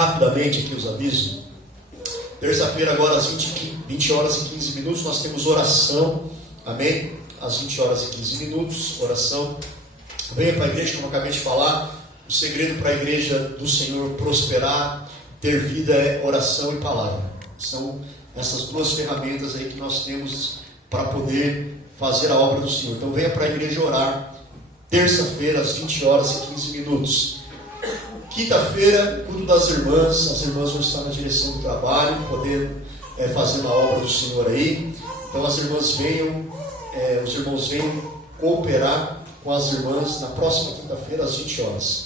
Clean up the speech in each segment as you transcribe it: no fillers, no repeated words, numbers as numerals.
Rapidamente aqui os avisos. Terça-feira agora às 20 horas e 15 minutos nós temos oração. Amém? Às 20 horas e 15 minutos, oração. Venha para a igreja, como eu acabei de falar. O segredo para a igreja do Senhor prosperar, ter vida, é oração e palavra. São essas duas ferramentas aí que nós temos para poder fazer a obra do Senhor. Então venha para a igreja orar. Terça-feira às 20 horas e 15 minutos. Quinta-feira, culto das irmãs. As irmãs vão estar na direção do trabalho, podendo fazer a obra do Senhor aí. Então as irmãs venham, os irmãos venham cooperar com as irmãs na próxima quinta-feira às 20 horas.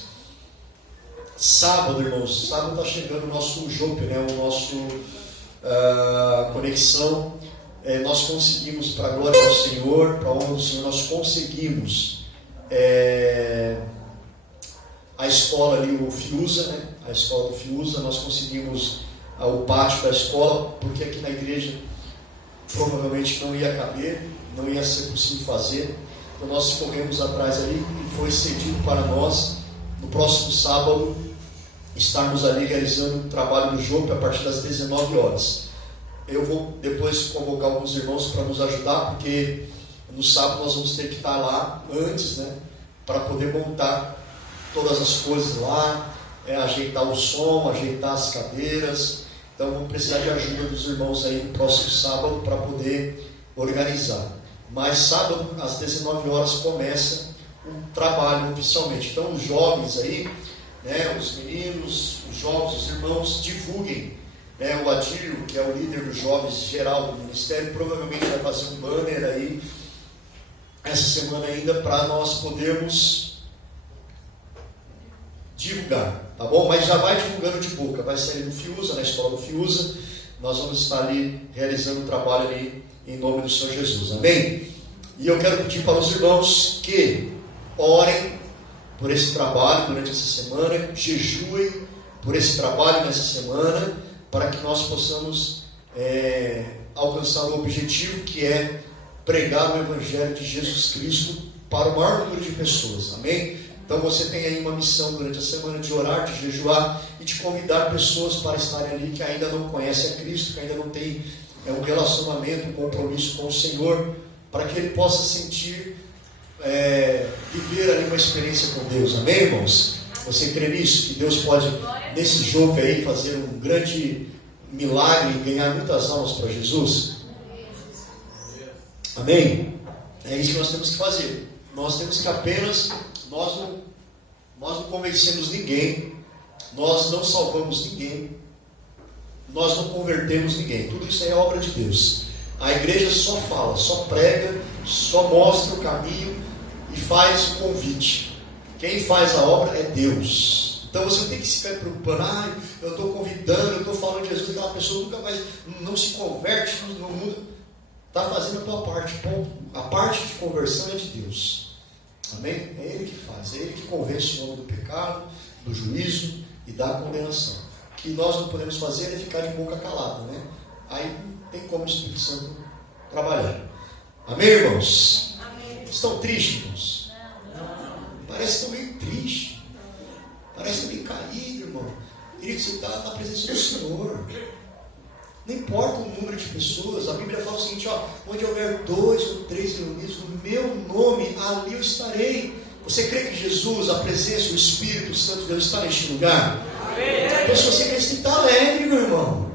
Sábado, irmãos, sábado está chegando o nosso JOP, né? O nosso conexão. Nós conseguimos, para a glória do Senhor, para a honra do Senhor, nós conseguimos a escola ali, o FIUSA, né? A escola do FIUSA, nós conseguimos o pátio da escola, porque aqui na igreja provavelmente não ia caber, não ia ser possível fazer. Então nós corremos atrás ali e foi cedido para nós, no próximo sábado, estarmos ali realizando o trabalho do JOP a partir das 19 horas. Eu vou depois convocar alguns irmãos para nos ajudar, porque no sábado nós vamos ter que estar lá antes, né, para poder montar todas as coisas lá, ajeitar o som, ajeitar as cadeiras. Então vamos precisar de ajuda dos irmãos aí no próximo sábado para poder organizar. Mas sábado às 19 horas começa o trabalho oficialmente. Então os jovens aí, né, os meninos, os jovens, os irmãos, divulguem. O Adílio, que é o líder dos jovens geral do ministério, provavelmente vai fazer um banner aí essa semana ainda para nós podermos divulgar, tá bom? Mas já vai divulgando de boca, vai ser ali no FIUSA, na escola do FIUSA. Nós vamos estar ali realizando o trabalho ali em nome do Senhor Jesus, amém? E eu quero pedir para os irmãos que orem por esse trabalho durante essa semana, jejuem por esse trabalho nessa semana, para que nós possamos alcançar o objetivo, que é pregar o Evangelho de Jesus Cristo para o maior número de pessoas, amém? Então você tem aí uma missão durante a semana de orar, de jejuar e de convidar pessoas para estarem ali que ainda não conhecem a Cristo, que ainda não tem um relacionamento, um compromisso com o Senhor, para que ele possa sentir, viver ali uma experiência com Deus, amém, irmãos? Você crê nisso? Que Deus pode, nesse jogo aí, fazer um grande milagre e ganhar muitas almas para Jesus? Amém? É isso que nós temos que fazer. Nós temos que apenas... Nós não convencemos ninguém, nós não salvamos ninguém, nós não convertemos ninguém. Tudo isso é obra de Deus. A igreja só fala, só prega, só mostra o caminho e faz o convite. Quem faz a obra é Deus. Então você não tem que se ficar preocupando, eu estou convidando, eu estou falando de Jesus, aquela pessoa nunca mais não se converte, não muda. Está fazendo a tua parte. A parte de conversão é de Deus. Amém? É Ele que faz, é Ele que convence o homem do pecado, do juízo e da condenação. O que nós não podemos fazer é ficar de boca calada, né? Aí não tem como o Espírito Santo trabalhar. Amém, irmãos? Amém. Estão tristes, irmãos? Não. Parece que estão meio tristes. Parece que estão meio caídos, irmão. Querido, você está na presença do Senhor. Não importa o número de pessoas, a Bíblia fala o seguinte, onde houver 2 ou 3 reunidos no meu nome, ali eu estarei. Você crê que Jesus, a presença, o Espírito Santo de Deus está neste lugar? Então se você quer, você tem que estar alegre, meu irmão.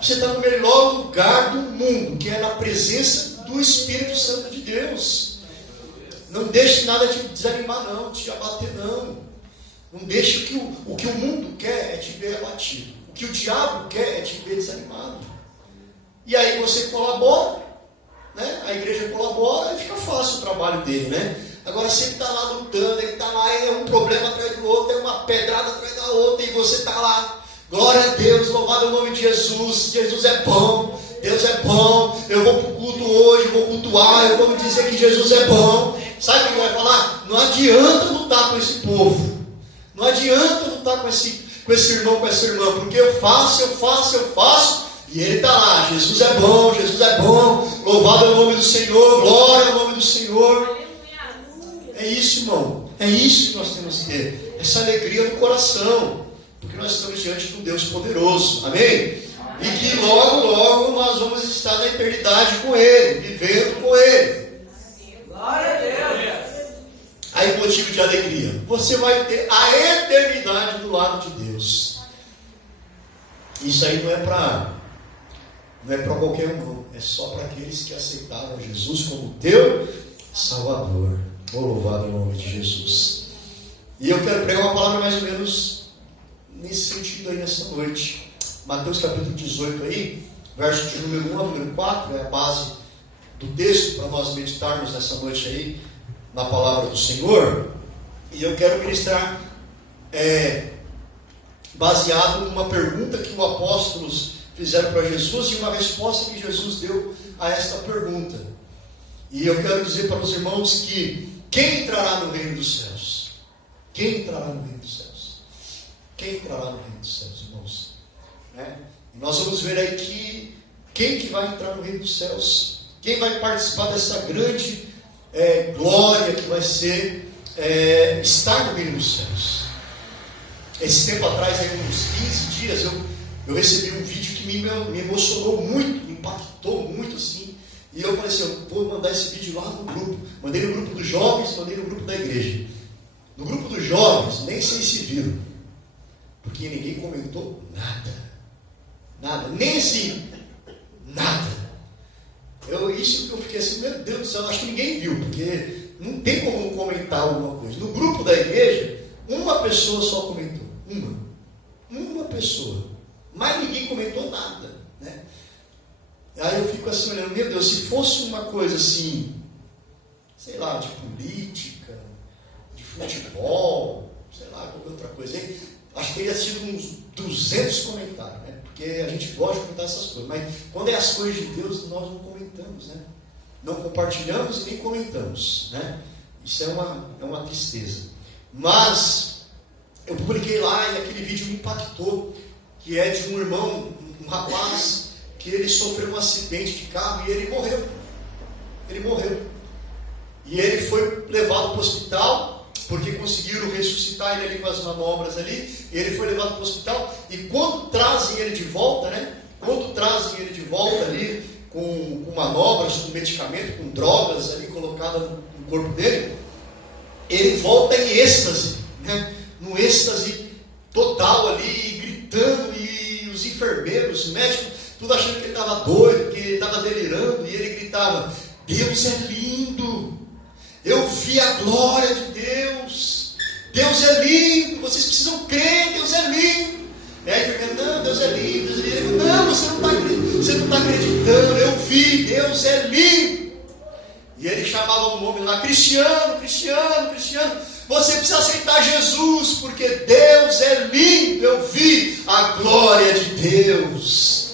Você está no melhor lugar do mundo, que é na presença do Espírito Santo de Deus. Não deixe nada te desanimar não, te abater não. Não deixe o que o mundo quer é te ver abatido. O que o diabo quer é te ver desanimado. E aí você colabora, né? A igreja colabora e fica fácil o trabalho dele, né? Agora se ele está lá lutando, ele está lá, é um problema atrás do outro, é uma pedrada atrás da outra, e você está lá, glória a Deus, louvado o nome de Jesus, Jesus é bom, Deus é bom, eu vou para o culto hoje, vou cultuar, eu vou dizer que Jesus é bom. Sabe o que ele vai falar? Não adianta lutar com esse povo, não adianta lutar com esse irmão, com essa irmã, porque eu faço, e ele está lá, Jesus é bom, louvado é o nome do Senhor, glória ao nome do Senhor. É isso, irmão, é isso que nós temos que ter, essa alegria no coração, porque nós nós estamos diante de um Deus poderoso. Amém? E que logo, logo nós vamos estar na eternidade com Ele, vivendo com Ele. Glória a Deus. Aí, motivo de alegria. Você vai ter a eternidade do lado de Deus. Isso aí não é para qualquer um, não. É só para aqueles que aceitaram Jesus como teu Salvador. Oh, louvado é o nome de Jesus. E eu quero pregar uma palavra mais ou menos nesse sentido aí nessa noite. Mateus capítulo 18 aí, verso de número 1 a número 4, é a base do texto para nós meditarmos nessa noite aí, na palavra do Senhor. E eu quero ministrar baseado numa pergunta que os apóstolos fizeram para Jesus e uma resposta que Jesus deu a esta pergunta. E eu quero dizer para os irmãos que quem entrará no reino dos céus? Quem entrará no reino dos céus? Quem entrará no reino dos céus, irmãos? E nós vamos ver aí que quem que vai entrar no reino dos céus? Quem vai participar dessa grande glória que vai ser estar no reino dos céus? Esse tempo atrás, aí, uns 15 dias, eu recebi um vídeo que me emocionou muito, me impactou muito assim. E eu falei assim, eu vou mandar esse vídeo lá no grupo. Mandei no grupo dos jovens, mandei no grupo da igreja. No grupo dos jovens, nem sei se viram, porque ninguém comentou nada, nem assim, nada. Isso que eu fiquei assim, meu Deus do céu, acho que ninguém viu, porque não tem como comentar alguma coisa. No grupo da igreja, uma pessoa só comentou, uma pessoa, mas ninguém comentou nada, né? Aí eu fico assim olhando, meu Deus, se fosse uma coisa assim, sei lá, de política, de futebol, sei lá, qualquer outra coisa, acho que teria sido uns 200 comentários, né? Porque a gente gosta de comentar essas coisas, mas quando é as coisas de Deus, nós não comentamos, né? Não compartilhamos e nem comentamos, né? Isso é uma tristeza. Mas eu publiquei lá e aquele vídeo me impactou, que é de um irmão, um rapaz, que ele sofreu um acidente de carro e ele morreu. E ele foi levado para o hospital, porque conseguiram ressuscitar ele ali com as manobras ali. Ele foi levado para o hospital e quando trazem ele de volta, né? Quando trazem ele de volta ali com manobras, com medicamento, com drogas ali colocadas no corpo dele, ele volta em êxtase, né? Num êxtase total ali, gritando, e os enfermeiros, os médicos, tudo achando que ele estava doido, que ele estava delirando, e ele gritava, Deus é lindo, eu vi a glória de Deus, Deus é lindo, vocês precisam crer, Deus é lindo. E aí ele fica, não, Deus é lindo, Deus é lindo. Ele fala, não, você não está acreditando, eu vi, Deus é lindo. E ele chamava o nome lá, Cristiano, você precisa aceitar Jesus, porque Deus é lindo, eu vi a glória de Deus.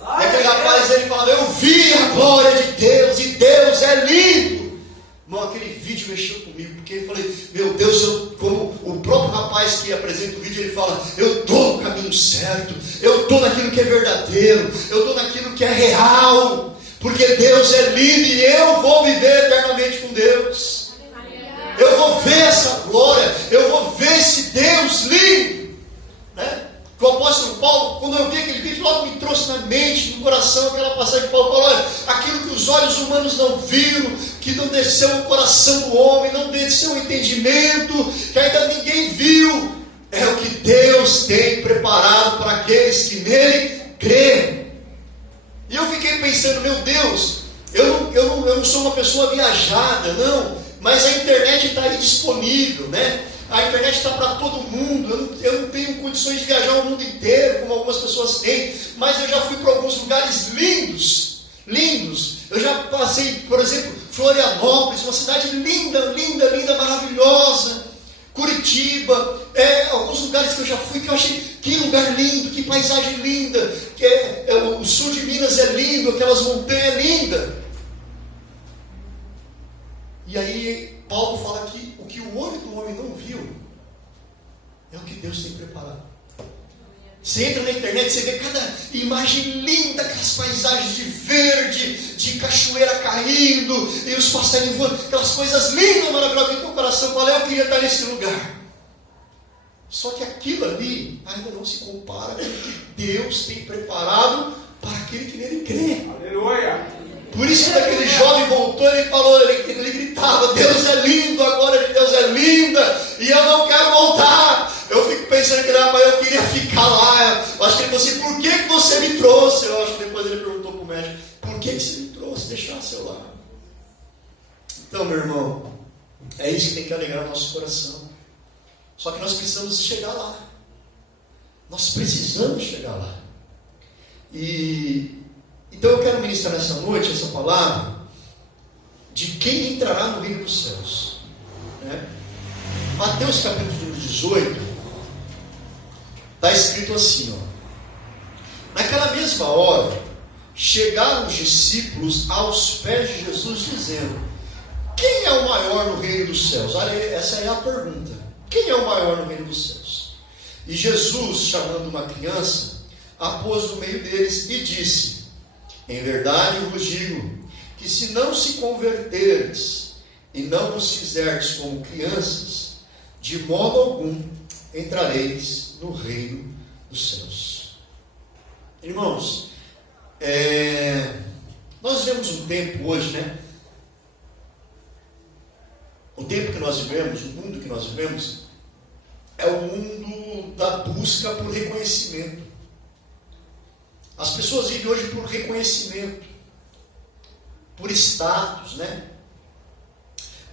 E aquele rapaz, ele falava, eu vi a glória de Deus, e Deus é lindo. Irmão, aquele vídeo mexeu comigo, porque eu falei, meu Deus, como o próprio rapaz que apresenta o vídeo, ele fala, eu estou no caminho certo, eu estou naquilo que é verdadeiro, eu estou naquilo que é real, porque Deus é lindo e eu vou viver eternamente com Deus. Eu vou ver essa glória, eu vou ver esse Deus lindo, né? O apóstolo Paulo, quando eu vi aquele vídeo, logo me trouxe na mente, no coração, aquela passagem de Paulo, olha, aquilo que os olhos humanos não viram, que não desceu no coração do homem, não desceu o entendimento, que ainda ninguém viu, é o que Deus tem preparado para aqueles que nele creem. E eu fiquei pensando, meu Deus, eu não sou uma pessoa viajada, não, mas a internet está aí disponível, né? A internet está para todo mundo. Eu não tenho condições de viajar o mundo inteiro, como algumas pessoas têm, mas eu já fui para alguns lugares lindos. Eu já passei, por exemplo, Florianópolis, uma cidade linda, maravilhosa. Curitiba, alguns lugares que eu já fui, que eu achei, que lugar lindo, que paisagem linda, o sul de Minas é lindo, aquelas montanhas lindas. E aí Paulo fala que o que o olho do homem não viu é o que Deus tem preparado. Você entra na internet, você vê cada imagem linda, aquelas paisagens de verde, de cachoeira caindo, e os passarinhos voando, aquelas coisas lindas, maravilhosas, que teu coração fala, eu queria estar nesse lugar. Só que aquilo ali ainda não se compara com o que Deus tem preparado para aquele que nele crê. Aleluia! Por isso que aquele jovem voltou, ele falou, ele gritava, Deus é lindo, a glória de Deus é linda, e eu não quero voltar. Eu fico pensando que rapaz, eu queria ficar lá. Eu acho que ele falou assim, por que você me trouxe? Eu acho que depois ele perguntou para o médico, por que você me trouxe? Deixasse eu lá. Então, meu irmão, é isso que tem que alegrar nosso coração. Só que nós precisamos chegar lá. Nós precisamos chegar lá. Então eu quero ministrar nessa noite essa palavra de quem entrará no reino dos céus. Né? Mateus capítulo 18 está escrito assim, ó. Naquela mesma hora chegaram os discípulos aos pés de Jesus dizendo, quem é o maior no reino dos céus? Olha, essa é a pergunta. Quem é o maior no reino dos céus? E Jesus, chamando uma criança, a pôs no meio deles e disse, em verdade eu vos digo, que se não se converterdes e não vos fizerdes como crianças, de modo algum entrareis no reino dos céus. Irmãos, nós vivemos um tempo hoje, né? O tempo que nós vivemos, o mundo que nós vivemos, é o mundo da busca por reconhecimento. As pessoas vivem hoje por reconhecimento, por status, né?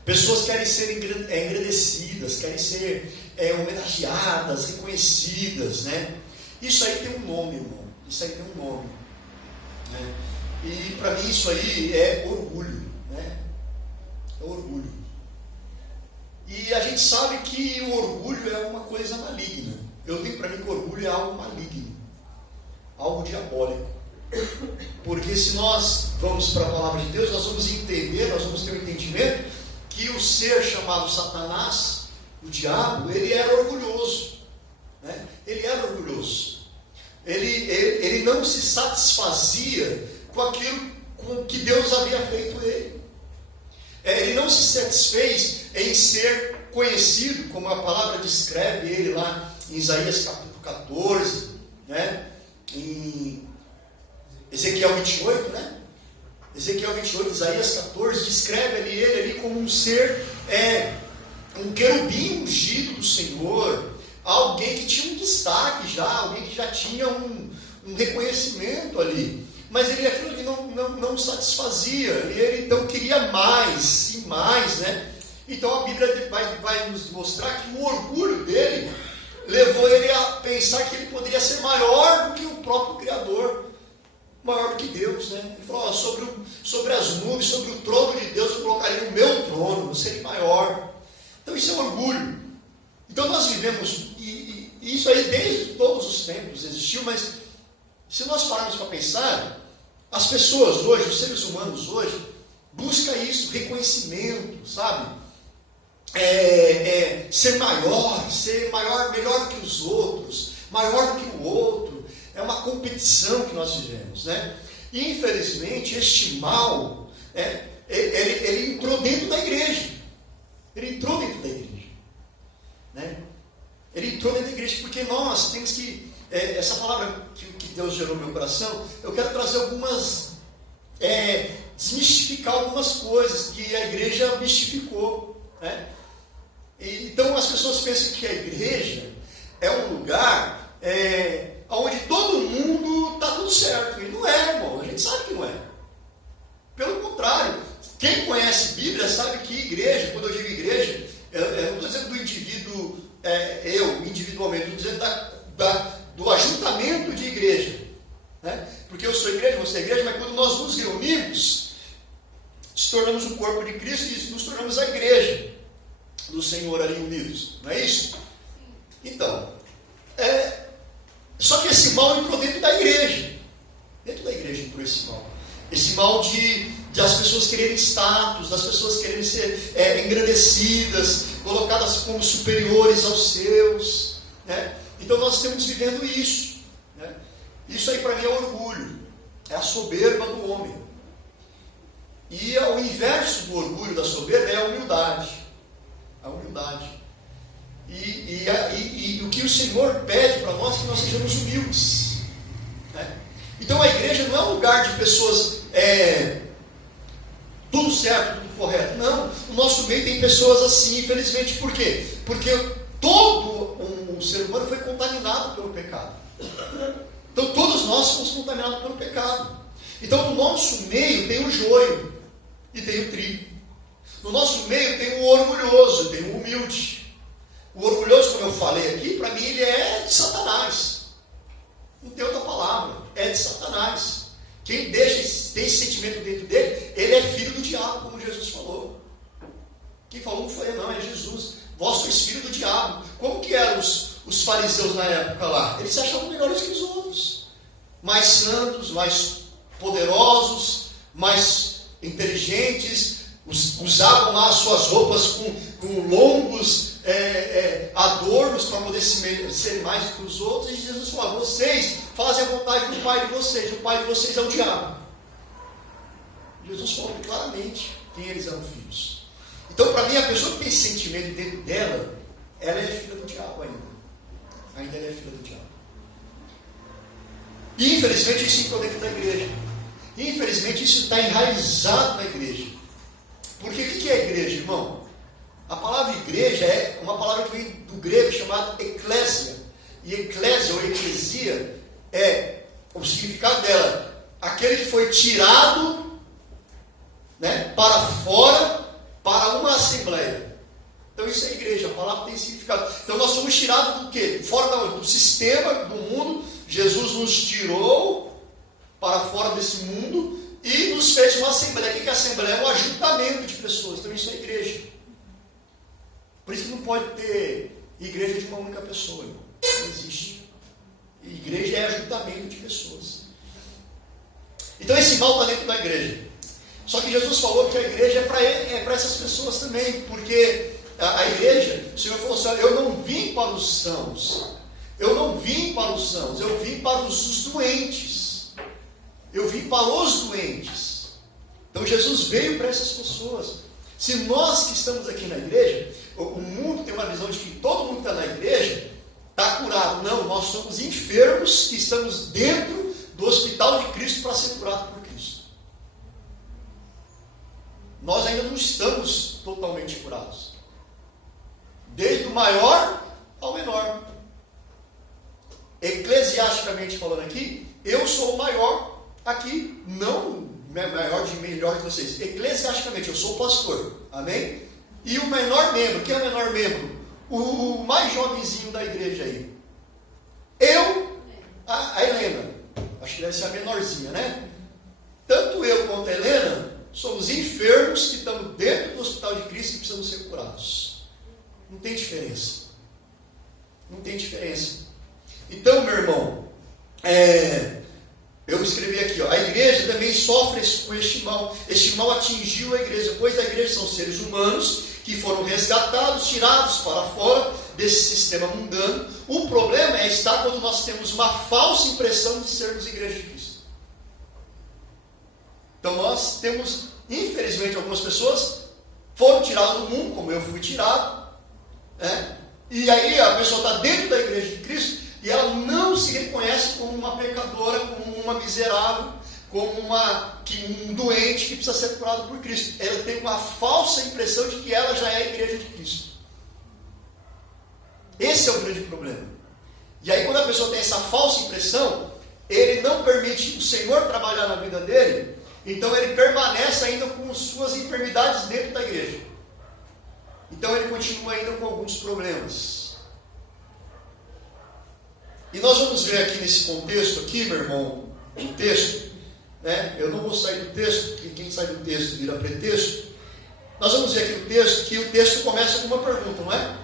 Pessoas querem ser engrandecidas, querem ser homenageadas, reconhecidas, né? Isso aí tem um nome, irmão. Isso aí tem um nome. Né? E para mim isso aí é orgulho, né? É orgulho. E a gente sabe que o orgulho é uma coisa maligna. Eu tenho para mim que o orgulho é algo maligno, algo diabólico. Porque se nós vamos para a palavra de Deus, nós vamos entender, nós vamos ter um entendimento que o ser chamado Satanás, o diabo, ele era orgulhoso. Né? Ele era orgulhoso. Ele não se satisfazia com aquilo com que Deus havia feito ele. Ele não se satisfez em ser conhecido, como a palavra descreve ele lá em Isaías capítulo 14, né? Em Ezequiel 28, né? Ezequiel 28, Isaías 14, descreve ele ali como um ser, um querubim ungido do Senhor, alguém que tinha um destaque já, alguém que já tinha um reconhecimento ali. Mas aquilo ali não satisfazia, ele então queria mais e mais, né? Então a Bíblia vai nos mostrar que o orgulho dele levou ele a pensar que ele poderia ser maior do que o próprio Criador, maior do que Deus, né? Ele falou, sobre as nuvens, sobre o trono de Deus, eu colocaria o meu trono, eu seria maior. Então isso é um orgulho. Então nós vivemos, e isso aí desde todos os tempos existiu, mas se nós pararmos para pensar, as pessoas hoje, os seres humanos hoje, buscam isso, reconhecimento, sabe? Ser maior, melhor do que os outros, maior do que o outro. É uma competição que nós vivemos, né? E infelizmente este mal, ele entrou dentro da igreja. Ele entrou dentro da igreja, né? Ele entrou dentro da igreja porque nós temos que, essa palavra que Deus gerou no meu coração, eu quero trazer algumas, desmistificar algumas coisas que a igreja mistificou, né? Então as pessoas pensam que a igreja é um lugar onde todo mundo está tudo certo, e não é, irmão, a gente sabe que não é. Pelo contrário, quem conhece Bíblia sabe que igreja, quando eu digo igreja, eu não estou dizendo do indivíduo, eu individualmente, estou dizendo do ajuntamento de igreja, né? Porque eu sou igreja, você é igreja, mas quando nós nos reunimos, nos tornamos o corpo de Cristo e nos tornamos a igreja do Senhor ali unidos, não é isso? Então, só que esse mal entrou dentro da igreja. Dentro da igreja entrou esse mal. Esse mal de as pessoas quererem status, das pessoas quererem ser engrandecidas, colocadas como superiores aos seus, né? Então nós estamos vivendo isso, né? Isso aí para mim é orgulho, é a soberba do homem. E o inverso do orgulho, da soberba, é a humildade. A humildade. E o que o Senhor pede para nós é que nós sejamos humildes. Né? Então a igreja não é um lugar de pessoas tudo certo, tudo correto. Não, no nosso meio tem pessoas assim, infelizmente. Por quê? Porque todo o ser humano foi contaminado pelo pecado. Então todos nós somos contaminados pelo pecado. Então no nosso meio tem o joio e tem o trigo. No nosso meio tem o orgulhoso, tem o humilde. O orgulhoso, como eu falei aqui, para mim ele é de Satanás. Não tem outra palavra, é de Satanás. Quem tem esse sentimento dentro dele, ele é filho do diabo, como Jesus falou. Quem falou não foi eu, não, é Jesus. Vós sois filho do diabo. Como que eram os fariseus na época lá? Eles se achavam melhores que os outros. Mais santos, mais poderosos, mais inteligentes. Usavam lá as suas roupas com longos adornos para poder ser mais do que os outros. E Jesus falou: vocês fazem a vontade do pai de vocês. O pai de vocês é o diabo. Jesus falou claramente quem eles eram filhos. Então, para mim, a pessoa que tem esse sentimento dentro dela, ela é filha do diabo ainda. Ainda ela é filha do diabo. E infelizmente isso entrou dentro da igreja. E infelizmente isso está enraizado na igreja. Porque o que é igreja, irmão? A palavra igreja é uma palavra que vem do grego chamada eclésia. E eclésia ou eclesia é o significado dela, aquele que foi tirado, né, para fora, para uma assembleia. Então isso é igreja, a palavra tem significado. Então nós somos tirados do quê? Fora do sistema, do mundo. Jesus nos tirou para fora desse mundo e nos fez uma assembleia. O que é assembleia? É um ajuntamento de pessoas. Então isso é igreja. Por isso que não pode ter igreja de uma única pessoa, irmão. Não existe. Igreja é ajuntamento de pessoas. Então esse mal está dentro da igreja. Só que Jesus falou que a igreja é para essas pessoas também. Porque a igreja, o Senhor falou assim: eu não vim para os sãos. Eu não vim para os sãos. Eu vim para os doentes. Eu vim para os doentes. Então Jesus veio para essas pessoas. Se nós que estamos aqui na igreja, o mundo tem uma visão de que todo mundo que está na igreja está curado. Não, nós somos enfermos que estamos dentro do hospital de Cristo para ser curado por Cristo. Nós ainda não estamos totalmente curados. Desde o maior ao menor. Eclesiasticamente falando aqui, eu sou o maior aqui, não maior de melhor que vocês. Eclesiasticamente, eu sou pastor. Amém? E o menor membro, quem é o menor membro? O mais jovenzinho da igreja aí. A Helena. Acho que deve ser a menorzinha, né? Tanto eu quanto a Helena somos enfermos que estamos dentro do hospital de Cristo e precisamos ser curados. Não tem diferença. Não tem diferença. Então, meu irmão, eu escrevi aqui, ó, a igreja também sofre com este mal. Este mal atingiu a igreja, pois a igreja são seres humanos que foram resgatados, tirados para fora desse sistema mundano. O problema está quando nós temos uma falsa impressão de sermos igreja de Cristo. Então nós temos, infelizmente, algumas pessoas foram tiradas do mundo, como eu fui tirado, né? E aí a pessoa está dentro da igreja de Cristo e ela não se reconhece como uma pecadora, como uma miserável, como um doente que precisa ser curado por Cristo. Ela tem uma falsa impressão de que ela já é a igreja de Cristo. Esse é o grande problema. E aí quando a pessoa tem essa falsa impressão, ele não permite o Senhor trabalhar na vida dele, então ele permanece ainda com suas enfermidades dentro da igreja. Então ele continua ainda com alguns problemas. E nós vamos ver aqui nesse contexto aqui, meu irmão, o texto, né? Eu não vou sair do texto, porque quem sai do texto vira pretexto. Nós vamos ver aqui o texto, que o texto começa com uma pergunta, não é?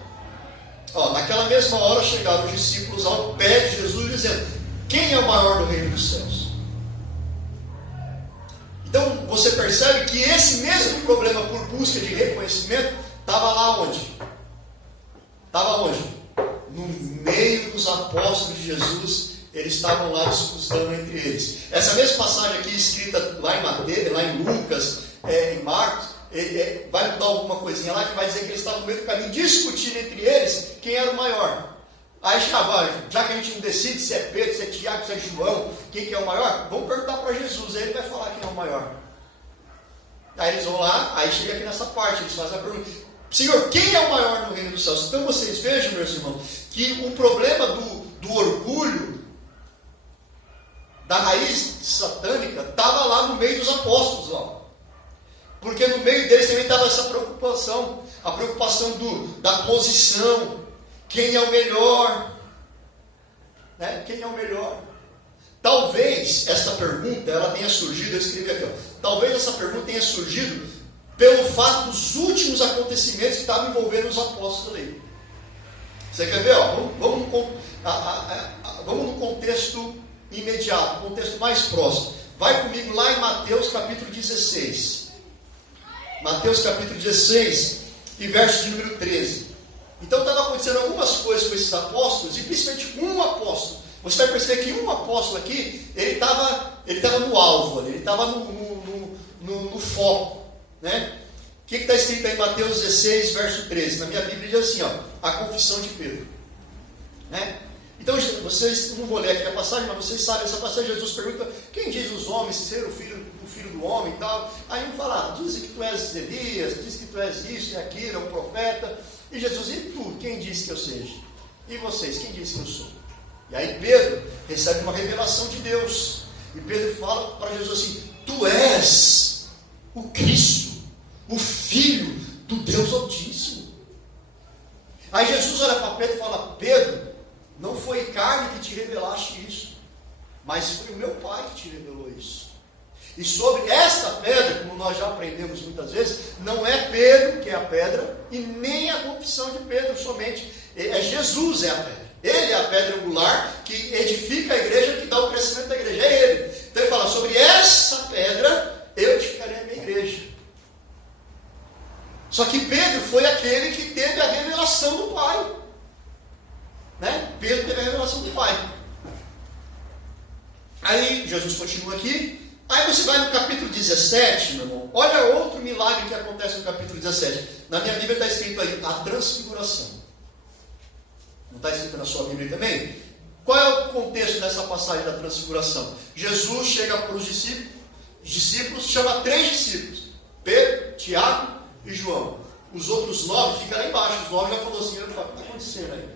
Ó, naquela mesma hora chegaram os discípulos ao pé de Jesus dizendo: quem é o maior do reino dos céus? Então você percebe que esse mesmo problema por busca de reconhecimento estava lá onde? Estava onde? No meio dos apóstolos de Jesus, eles estavam lá disputando entre eles. Essa mesma passagem aqui escrita lá em Mateus, lá em Lucas, em Marcos, vai mudar alguma coisinha lá que vai dizer que eles estavam no meio do caminho discutindo entre eles quem era o maior. Aí já que a gente não decide se é Pedro, se é Tiago, se é João, quem que é o maior, vamos perguntar para Jesus, aí ele vai falar quem é o maior. Aí eles vão lá, aí chega aqui nessa parte, eles fazem a pergunta: Senhor, quem é o maior no reino dos céus? Então vocês vejam, meus irmãos, que o problema do orgulho, da raiz satânica, estava lá no meio dos apóstolos, ó. Porque no meio deles também estava essa preocupação, a preocupação da posição, quem é o melhor, né? Quem é o melhor? Talvez essa pergunta, ela tenha surgido, eu escrevi aqui, ó, talvez essa pergunta tenha surgido pelo fato dos últimos acontecimentos que estavam envolvendo os apóstolos ali. Você quer ver? Ó, vamos no contexto imediato, contexto mais próximo. Vai comigo lá em Mateus capítulo 16. Mateus capítulo 16 e verso de número 13. Então estava acontecendo algumas coisas com esses apóstolos, e principalmente com um apóstolo. Você vai perceber que um apóstolo aqui, ele estava no alvo, ele estava no foco, né? O que está escrito aí em Mateus 16, verso 13? Na minha Bíblia diz assim, ó, a confissão de Pedro, né? Então, vocês, não vou ler aqui a passagem, mas vocês sabem essa passagem. Jesus pergunta: quem diz os homens ser o filho do homem e tal? Aí um fala: dizem que tu és Elias, diz que tu és isso e aquilo, é um profeta. E Jesus: e tu, quem disse que eu seja? E vocês, quem disse que eu sou? E aí Pedro recebe uma revelação de Deus, e Pedro fala para Jesus assim: tu és o Cristo, o Filho do Deus Altíssimo. Aí Jesus olha para Pedro e fala: Pedro, não foi carne que te revelaste isso, mas foi o meu Pai que te revelou isso. E sobre esta pedra, como nós já aprendemos muitas vezes, não é Pedro que é a pedra, e nem a confissão de Pedro somente, é Jesus é a pedra. Ele é a pedra angular que edifica a igreja, que dá o crescimento da igreja, é Ele. Então ele fala: sobre essa pedra eu edificarei a minha igreja. Só que Pedro foi aquele que teve a revelação do Pai, né? Pedro teve a revelação do Pai. Aí Jesus continua aqui. Aí você vai no capítulo 17, meu irmão. Olha outro milagre que acontece no capítulo 17. Na minha Bíblia está escrito aí a transfiguração. Não está escrito na sua Bíblia também? Qual é o contexto dessa passagem da transfiguração? Jesus chega para os discípulos, chama 3 discípulos: Pedro, Tiago e João. Os outros 9 ficam lá embaixo. Os 9 já falou assim: o que está acontecendo aí?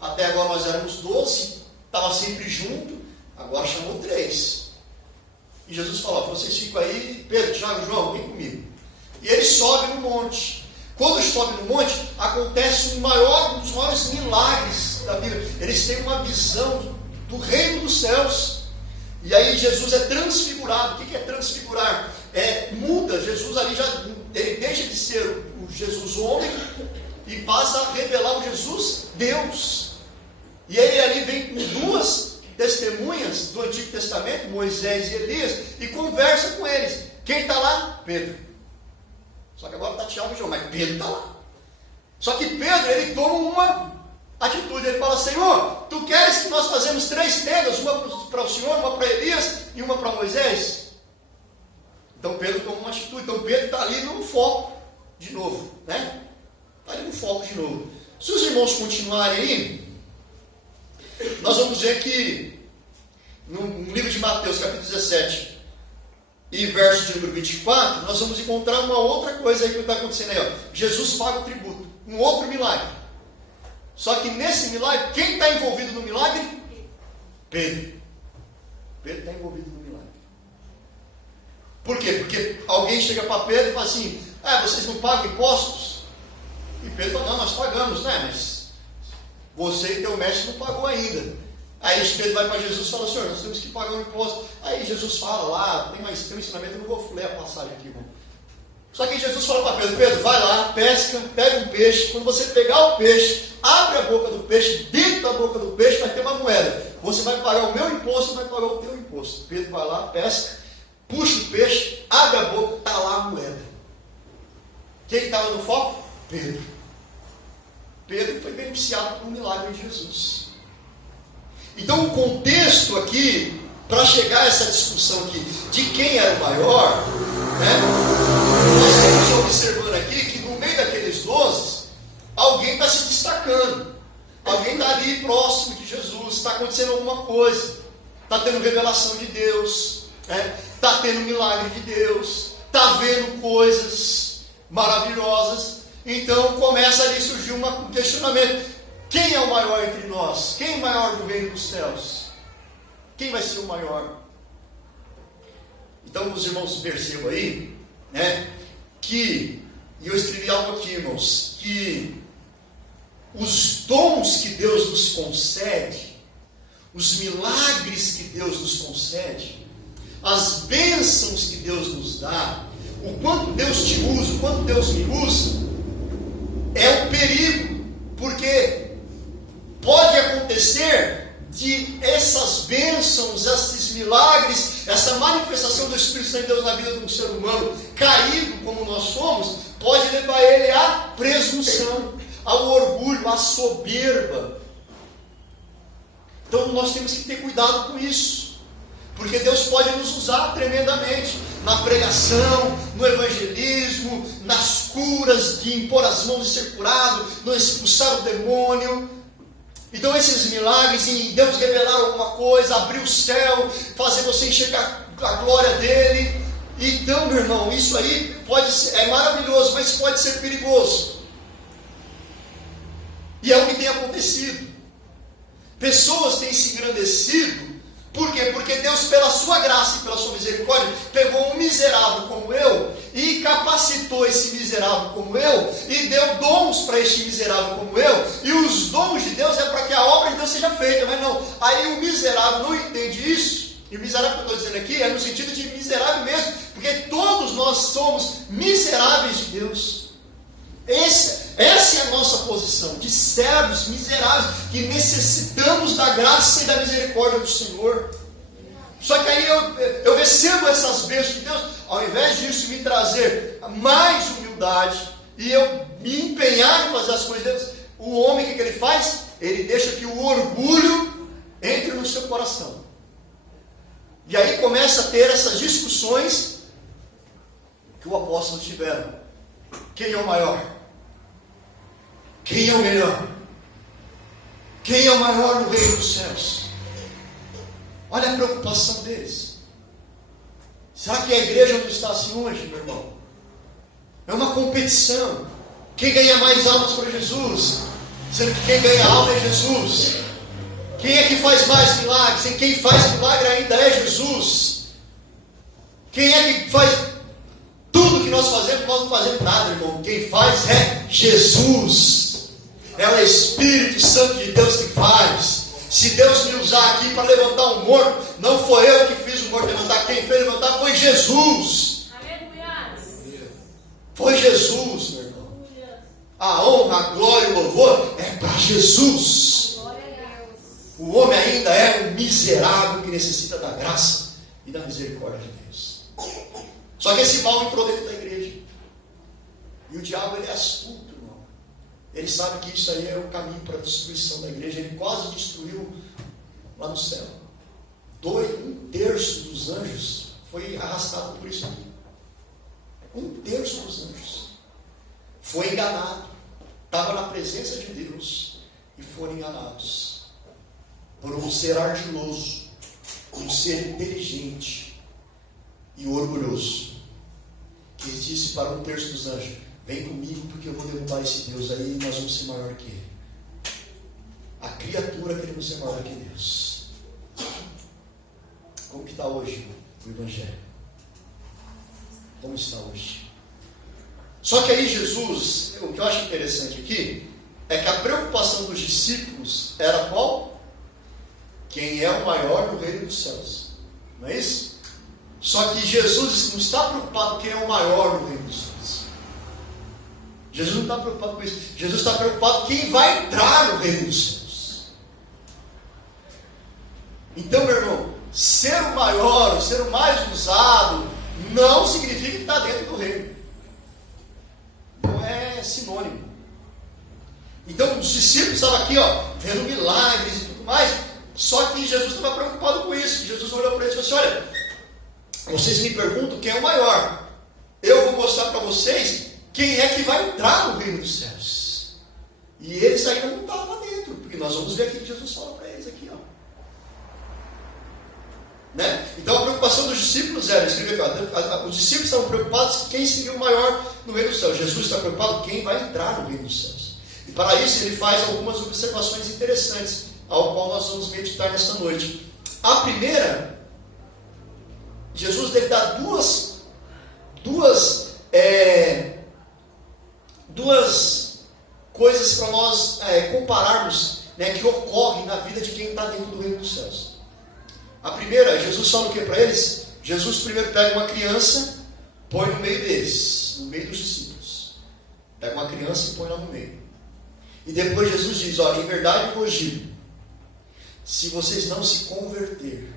Até agora nós éramos 12, estava sempre junto, agora chamou 3. E Jesus falou: vocês ficam aí, Pedro, Tiago, João, vem comigo. E eles sobem no monte. Quando sobe no monte, acontece um dos maiores milagres da Bíblia. Eles têm uma visão do reino dos céus. E aí Jesus é transfigurado. O que é transfigurar? Muda. Jesus ali ele deixa de ser o Jesus homem e passa a revelar o Jesus Deus. E ele ali vem com 2 testemunhas do Antigo Testamento, Moisés e Elias, e conversa com eles. Quem está lá? Pedro. Só que agora está Tiago e João, mas Pedro está lá. Só que Pedro, ele toma uma atitude. Ele fala: Senhor, tu queres que nós fazemos 3 tendas, uma para o Senhor, uma para Elias e uma para Moisés? Então Pedro toma uma atitude. Então Pedro está ali no foco de novo, né? Está ali no foco de novo. Se os irmãos continuarem aí, nós vamos ver que no livro de Mateus, capítulo 17 e verso de número 24, nós vamos encontrar uma outra coisa aí que está acontecendo aí, ó. Jesus paga o tributo, um outro milagre. Só que nesse milagre, quem está envolvido no milagre? Pedro. Pedro está envolvido no milagre. Por quê? Porque alguém chega para Pedro e fala assim: vocês não pagam impostos? E Pedro fala: não, nós pagamos, né? Mas você e teu mestre não pagou ainda. Aí Pedro vai para Jesus e fala: Senhor, nós temos que pagar um imposto. Aí Jesus fala lá, tem um ensinamento, eu não vou ler a passagem aqui, irmão. Só que Jesus fala para Pedro: Pedro, vai lá, pesca, pega um peixe. Quando você pegar o peixe, abre a boca do peixe, dentro da boca do peixe vai ter uma moeda. Você vai pagar o meu imposto e vai pagar o teu imposto. Pedro vai lá, pesca, puxa o peixe, abre a boca, está lá a moeda. Quem estava no foco? Pedro. Pedro foi beneficiado por um milagre de Jesus. Então o contexto aqui, para chegar a essa discussão aqui de quem era o maior, né? Nós temos observando aqui que no meio daqueles 12, alguém está se destacando. Alguém está ali próximo de Jesus, está acontecendo alguma coisa. Está tendo revelação de Deus, está tendo milagre de Deus, está vendo coisas maravilhosas. Então começa ali a surgir um questionamento. Quem é o maior entre nós? Quem é o maior do reino dos céus? Quem vai ser o maior? Então os irmãos percebam aí, que, e eu escrevi algo aqui, irmãos, que os dons que Deus nos concede, os milagres que Deus nos concede, as bênçãos que Deus nos dá, o quanto Deus te usa, o quanto Deus me usa, é um perigo, porque pode acontecer de essas bênçãos, esses milagres, essa manifestação do Espírito Santo de Deus na vida de um ser humano caído como nós somos, pode levar ele à presunção, ao orgulho, à soberba. Então nós temos que ter cuidado com isso, porque Deus pode nos usar tremendamente na pregação, no evangelismo, nas curas, de impor as mãos e ser curado, no expulsar o demônio. Então esses milagres, em Deus revelar alguma coisa, abrir o céu, fazer você enxergar a glória dele. Então, meu irmão, isso aí pode ser, é maravilhoso, mas pode ser perigoso. E é o que tem acontecido. Pessoas têm se engrandecido. Por quê? Porque Deus, pela sua graça e pela sua misericórdia, pegou um miserável como eu e capacitou esse miserável como eu e deu dons para este miserável como eu. E os dons de Deus é para que a obra de Deus seja feita, mas não. Aí o miserável não entende isso. E o miserável que eu estou dizendo aqui é no sentido de miserável mesmo, porque todos nós somos miseráveis de Deus. Essa é a nossa posição, de servos miseráveis, que necessitamos da graça e da misericórdia do Senhor. Só que aí eu recebo essas bênçãos de Deus, ao invés disso me trazer mais humildade, e eu me empenhar em fazer as coisas de Deus, o homem, o que ele faz? Ele deixa que o orgulho entre no seu coração. E aí começa a ter essas discussões que o apóstolo tiveram. Quem é o maior? Quem é o melhor? Quem é o maior no reino dos céus? Olha a preocupação deles. Será que a igreja não está assim hoje, meu irmão? É uma competição. Quem ganha mais almas para Jesus? Sendo que quem ganha alma é Jesus. Quem é que faz mais milagres? E quem faz milagre ainda é Jesus. Quem é que faz tudo que nós fazemos? Nós não fazemos nada, irmão. Quem faz é Jesus. É o Espírito Santo de Deus que faz. Se Deus me usar aqui para levantar um morto, não foi eu que fiz o morto levantar. Quem fez levantar foi Jesus. Aleluia. Foi Jesus, meu irmão. A honra, a glória e o louvor é para Jesus. O homem ainda é um miserável que necessita da graça e da misericórdia de Deus. Só que esse mal entrou dentro da igreja. E o diabo, ele é astuto. Ele sabe que isso aí é o caminho para a destruição da igreja. Ele quase destruiu lá no céu. 1/3 dos anjos foi arrastado por isso aqui. 1/3 dos anjos foi enganado. Estava na presença de Deus e foram enganados por um ser ardiloso, um ser inteligente e orgulhoso, que disse para 1/3 dos anjos: vem comigo porque eu vou derrubar esse Deus aí e nós vamos ser maior que ele. A criatura querendo ser maior que Deus. Como que está hoje o Evangelho? Como está hoje? Só que aí Jesus, o que eu acho interessante aqui, é que a preocupação dos discípulos era qual? Quem é o maior no reino dos céus. Não é isso? Só que Jesus não está preocupado quem é o maior no reino dos céus. Jesus não está preocupado com isso. Jesus está preocupado quem vai entrar no reino dos céus. Então, meu irmão, ser o maior, ser o mais usado, não significa que está dentro do reino. Não é sinônimo. Então, os discípulos estavam aqui, vendo milagres e tudo mais. Só que Jesus estava preocupado com isso. Jesus olhou para eles e falou assim: olha, vocês me perguntam quem é o maior. Eu vou mostrar para vocês quem é que vai entrar no reino dos céus. E eles ainda não estavam dentro, porque nós vamos ver aqui que Jesus fala para eles aqui, ó. Né? Então a preocupação dos discípulos era, escrever aqui, os discípulos estavam preocupados com quem seria o maior no reino dos céus. Jesus está preocupado com quem vai entrar no reino dos céus. E para isso ele faz algumas observações interessantes, ao qual nós vamos meditar nesta noite. A primeira, Jesus ele dá duas coisas para nós compararmos, né, que ocorrem na vida de quem está dentro do reino dos céus. A primeira, Jesus fala o que para eles? Jesus primeiro pega uma criança, põe no meio deles, no meio dos discípulos. Pega uma criança e põe lá no meio. E depois Jesus diz, olha, em verdade eu vos digo, se vocês não se converter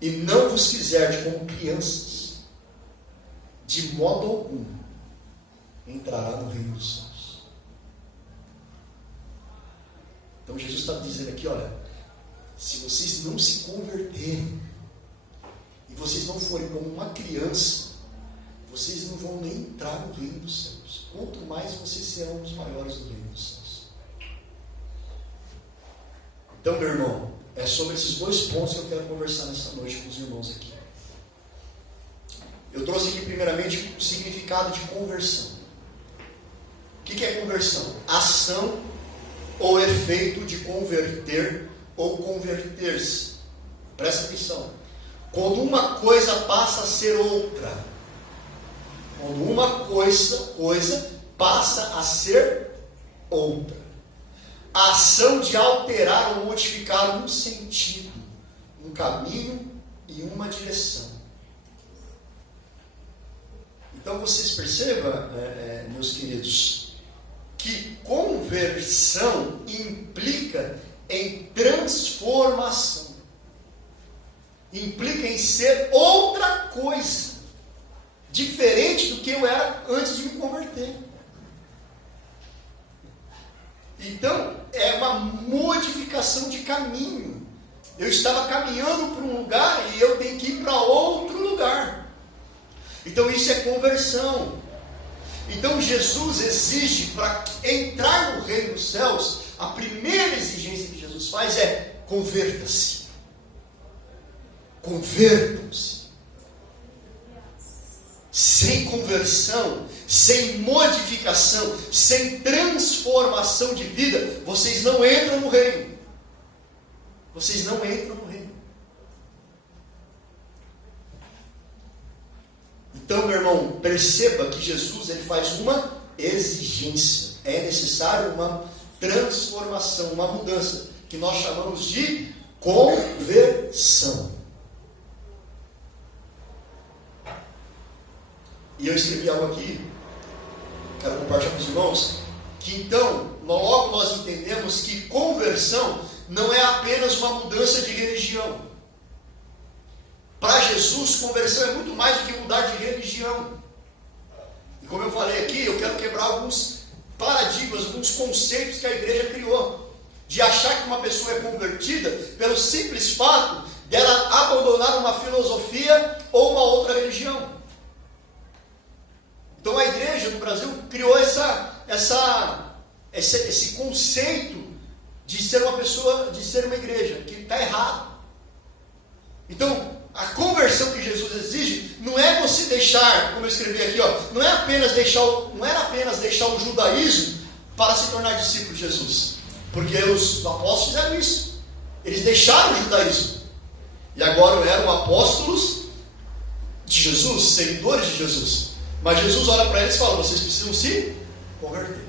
e não vos fizerdes como crianças, de modo algum entrará no reino dos céus. Então Jesus está dizendo aqui, olha, se vocês não se converterem e vocês não forem como uma criança, vocês não vão nem entrar no reino dos céus. Quanto mais vocês serão os maiores do reino dos céus. Então, meu irmão, é sobre esses dois pontos que eu quero conversar nessa noite com os irmãos aqui. Eu trouxe aqui primeiramente o significado de conversão. O que é conversão? Ação ou efeito de converter ou converter-se. Presta atenção. Quando uma coisa passa a ser outra. Quando uma coisa passa a ser outra. A ação de alterar ou modificar um sentido, um caminho e uma direção. Então vocês percebam, meus queridos, que conversão implica em transformação. Implica em ser outra coisa, diferente do que eu era antes de me converter. Então, é uma modificação de caminho. Eu estava caminhando para um lugar e eu tenho que ir para outro lugar. Então, isso é conversão. Então, Jesus exige, para entrar no reino dos céus, a primeira exigência que Jesus faz é: converta-se. Convertam-se. Sem conversão, sem modificação, sem transformação de vida, vocês não entram no reino. Vocês não entram no reino. Então, meu irmão, perceba que Jesus ele faz uma exigência. É necessário uma transformação, uma mudança, que nós chamamos de conversão. E eu escrevi algo aqui, quero compartilhar com os irmãos, que então, logo nós entendemos que conversão não é apenas uma mudança de religião. Para Jesus, conversão é muito mais do que mudar de religião. E como eu falei aqui, eu quero quebrar alguns paradigmas, alguns conceitos que a igreja criou, de achar que uma pessoa é convertida pelo simples fato dela abandonar uma filosofia ou uma outra religião. Então a igreja no Brasil criou esse conceito de ser uma pessoa, de ser uma igreja, que está errado. Então, a conversão que Jesus exige não é você deixar, como eu escrevi aqui, não era apenas deixar o judaísmo para se tornar discípulo de Jesus. Porque os apóstolos fizeram isso. Eles deixaram o judaísmo. E agora eram apóstolos de Jesus, seguidores de Jesus. Mas Jesus olha para eles e fala: vocês precisam se converter.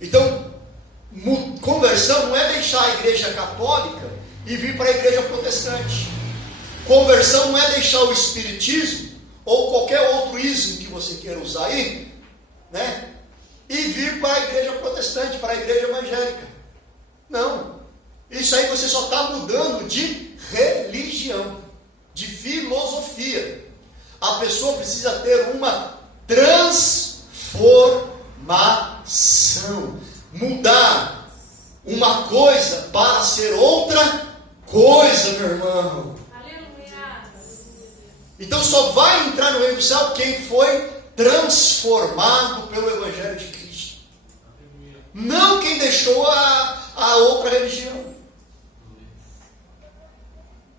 Então, conversão não é deixar a igreja católica e vir para a igreja protestante. Conversão não é deixar o espiritismo ou qualquer outro ismo que você queira usar aí, né? E vir para a igreja protestante, para a igreja evangélica. Não. Isso aí você só está mudando de religião, de filosofia. A pessoa precisa ter uma transformação. Mudar uma coisa para ser outra coisa, meu irmão. Aleluia. Então só vai entrar no reino do céu quem foi transformado pelo Evangelho de Cristo. Não quem deixou a outra religião.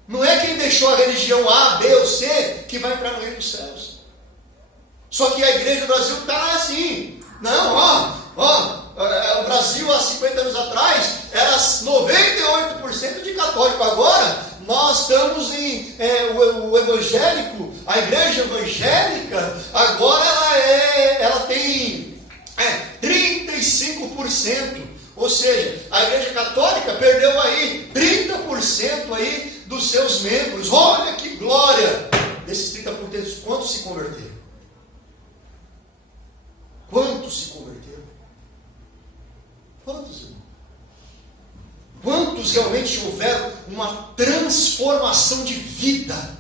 Não é quem deixou a religião A, B ou C que vai entrar no reino dos céus. Só que a igreja do Brasil está assim. Não, o Brasil há 50 anos atrás era 98% de católico. Agora nós estamos em o evangélico, a igreja evangélica, agora ela tem 35%. Ou seja, a igreja católica perdeu aí 30% aí dos seus membros. Olha que glória! Desses 30%, quantos se converteram? Quantos se converteram? Quantos, irmão? Quantos realmente houveram uma transformação de vida?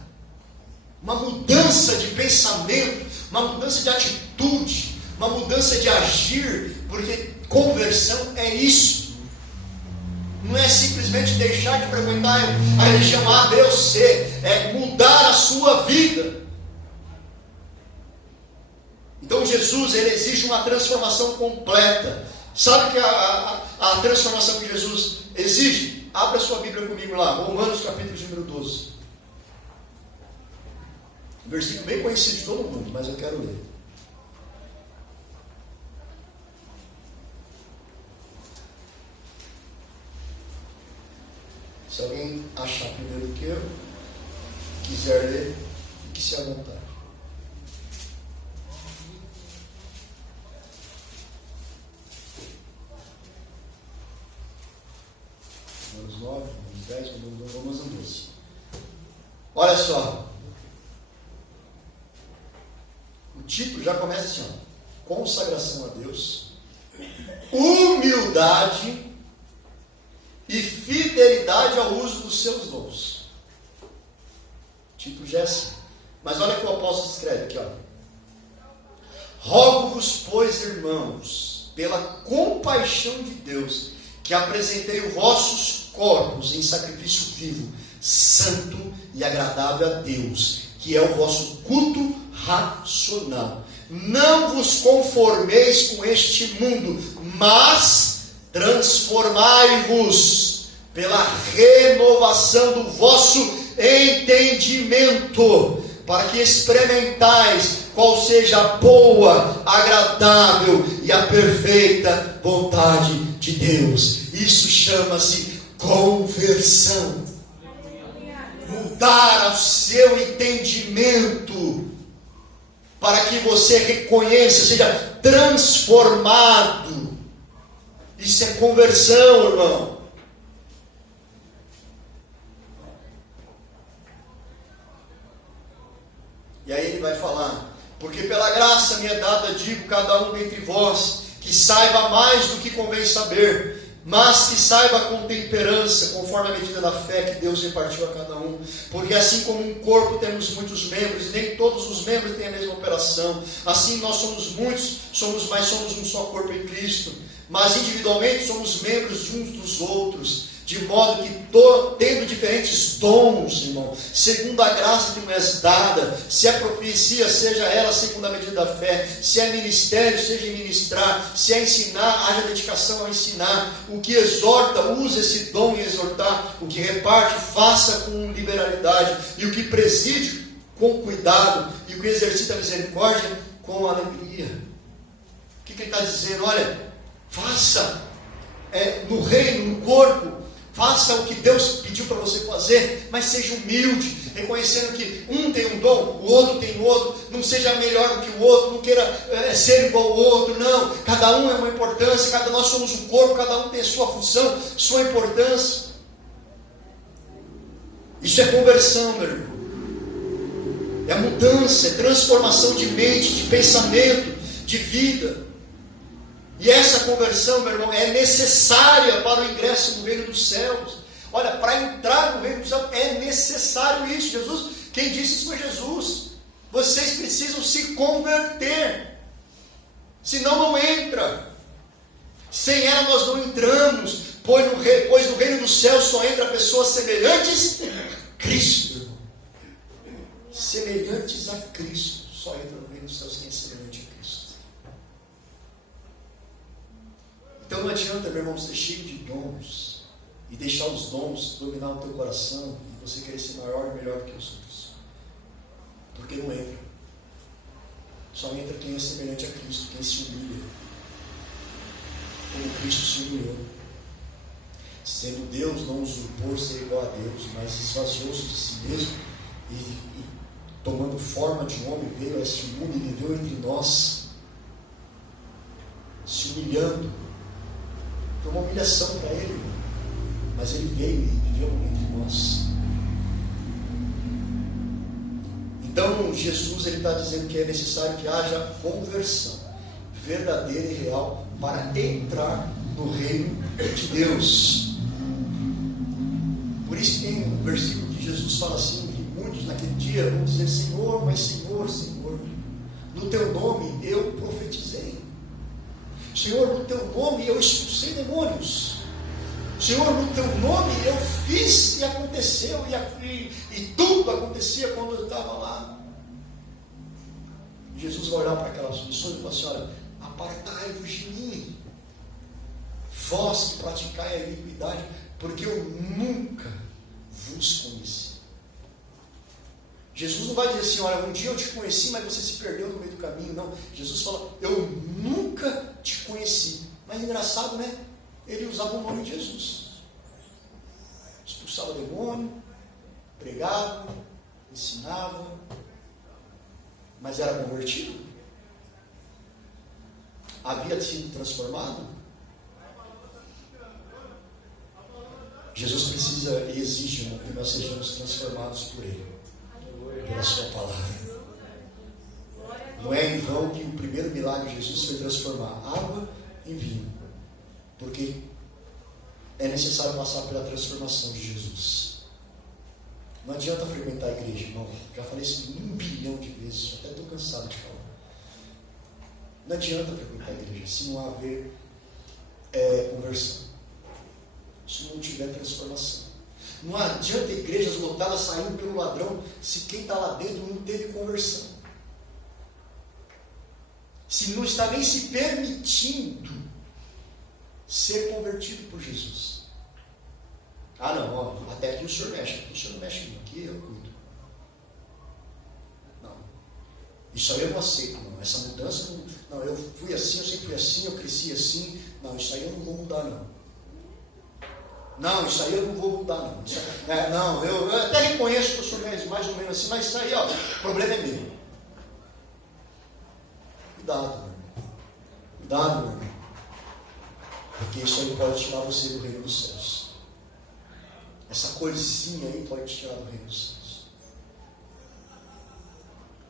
Uma mudança de pensamento, uma mudança de atitude, uma mudança de agir, porque conversão é isso. Não é simplesmente deixar de frequentar a religião A, B ou C, é mudar a sua vida. Então Jesus, ele exige uma transformação completa. Sabe que a transformação que Jesus exige? Abra sua Bíblia comigo lá, Romanos capítulo número 12. Um versículo bem conhecido de todo mundo, mas eu quero ler. Se alguém achar primeiro que eu, quiser ler, fique-se à vontade. Romanos 9, Romanos 10, Romanos 12. Olha só. O título já começa assim, ó. Consagração a Deus, humildade e fidelidade ao uso dos seus dons. O título já é assim. Mas olha o que o apóstolo escreve aqui, ó. Rogo-vos, pois, irmãos, pela compaixão de Deus, que apresentei os vossos corpos em sacrifício vivo, santo e agradável a Deus, que é o vosso culto racional. Não vos conformeis com este mundo, mas transformai-vos pela renovação do vosso entendimento, para que experimentais qual seja a boa, agradável e a perfeita vontade de Deus. Isso chama-se conversão. Mudar o seu entendimento para que você reconheça, seja transformado. Isso é conversão, irmão. E aí ele vai falar: porque pela graça me é dada, digo cada um dentre vós, que saiba mais do que convém saber, mas que saiba com temperança, conforme a medida da fé que Deus repartiu a cada um. Porque assim como um corpo temos muitos membros, e nem todos os membros têm a mesma operação, assim nós somos muitos, mas somos um só corpo em Cristo. Mas individualmente somos membros uns dos outros, de modo que, tendo diferentes dons, irmão, segundo a graça que nos é dada, se é profecia, seja ela segundo a medida da fé, se é ministério, seja em ministrar, se é ensinar, haja dedicação a ensinar, o que exorta, use esse dom em exortar, o que reparte, faça com liberalidade, e o que preside, com cuidado, e o que exercita a misericórdia, com alegria. O que ele está dizendo? Olha, faça no reino, no corpo, faça o que Deus pediu para você fazer, mas seja humilde, reconhecendo que um tem um dom, o outro tem outro, não seja melhor do que o outro, não queira ser igual ao outro, não, cada um é uma importância, nós somos um corpo, cada um tem a sua função, sua importância. Isso é conversão, meu irmão, é mudança, é transformação de mente, de pensamento, de vida. E essa conversão, meu irmão, é necessária para o ingresso no reino dos céus. Olha, para entrar no reino dos céus é necessário isso. Jesus, quem disse isso foi Jesus. Vocês precisam se converter, senão não entra. Sem ela nós não entramos, pois no reino dos céus só entra pessoas semelhantes a Cristo. Semelhantes deixar os dons dominar o teu coração e você querer ser maior e melhor do que os outros. Porque não entra. Só entra quem é semelhante a Cristo, quem se humilha. Como Cristo se humilhou. Sendo Deus, não usurpou ser igual a Deus, mas esvaziou-se de si mesmo e tomando forma de homem, veio a este mundo e viveu entre nós, se humilhando. Foi uma humilhação para ele, mas ele veio e viveu entre nós. Então Jesus está dizendo que é necessário que haja conversão verdadeira e real para entrar no reino de Deus. Por isso tem um versículo que Jesus fala assim, que muitos naquele dia vão dizer: Senhor, mas Senhor, Senhor, no teu nome eu profetizei. Senhor, no teu nome eu expulsei demônios. Senhor, no teu nome eu fiz e aconteceu, e tudo acontecia quando eu estava lá. Jesus vai olhar para aquelas pessoas e falar assim: olha, apartai-vos de mim, vós que praticai a iniquidade, porque eu nunca vos conheci. Jesus não vai dizer assim: olha, um dia eu te conheci, mas você se perdeu no meio do caminho. Não, Jesus fala: eu nunca te conheci. Mas engraçado, né? Ele usava o nome de Jesus, expulsava o demônio, pregava, ensinava, mas era convertido? Havia sido transformado? Jesus precisa e exige que nós sejamos transformados por Ele, pela Sua palavra. Não é em vão que o primeiro milagre de Jesus foi transformar água em vinho, porque é necessário passar pela transformação de Jesus. Não adianta frequentar a igreja, irmão. Já falei isso 1 bilhão de vezes, até estou cansado de falar. Não adianta frequentar a igreja se não haver conversão, se não tiver transformação. Não adianta igrejas lotadas saindo pelo ladrão se quem está lá dentro não teve conversão, se não está nem se permitindo ser convertido por Jesus. Ah não, ó, até aqui o senhor mexe, aqui o senhor não mexe não, aqui eu cuido. Não, isso aí eu não aceito, não. Essa mudança, não, eu fui assim, eu sempre fui assim, eu cresci assim, não, isso aí eu não vou mudar não. Não, isso aí eu não vou mudar não. Não, eu até reconheço que eu sou mais ou menos assim, mas isso aí, ó, o problema é meu. Cuidado, meu irmão. Cuidado, meu irmão. Porque isso aí pode tirar você do reino dos céus. Essa coisinha aí pode tirar do reino dos céus.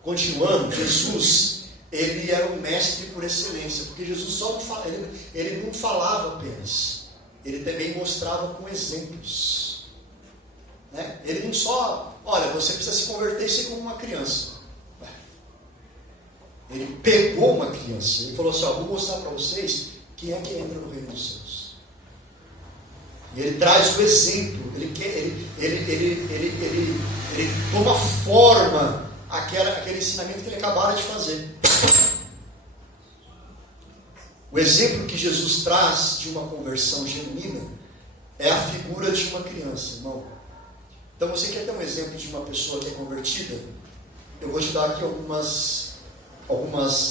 Continuando, Jesus, ele era um mestre por excelência, porque Jesus só não fala, ele não falava apenas, ele também mostrava com exemplos. Né? Ele não só, olha, você precisa se converter e ser como uma criança. Ele pegou uma criança, ele falou assim: ó, vou mostrar para vocês quem é que entra no reino dos céus. E ele traz o exemplo, ele toma forma aquele ensinamento que ele acabara de fazer. O exemplo que Jesus traz de uma conversão genuína é a figura de uma criança, irmão. Então você quer ter um exemplo de uma pessoa que é convertida? Eu vou te dar aqui algumas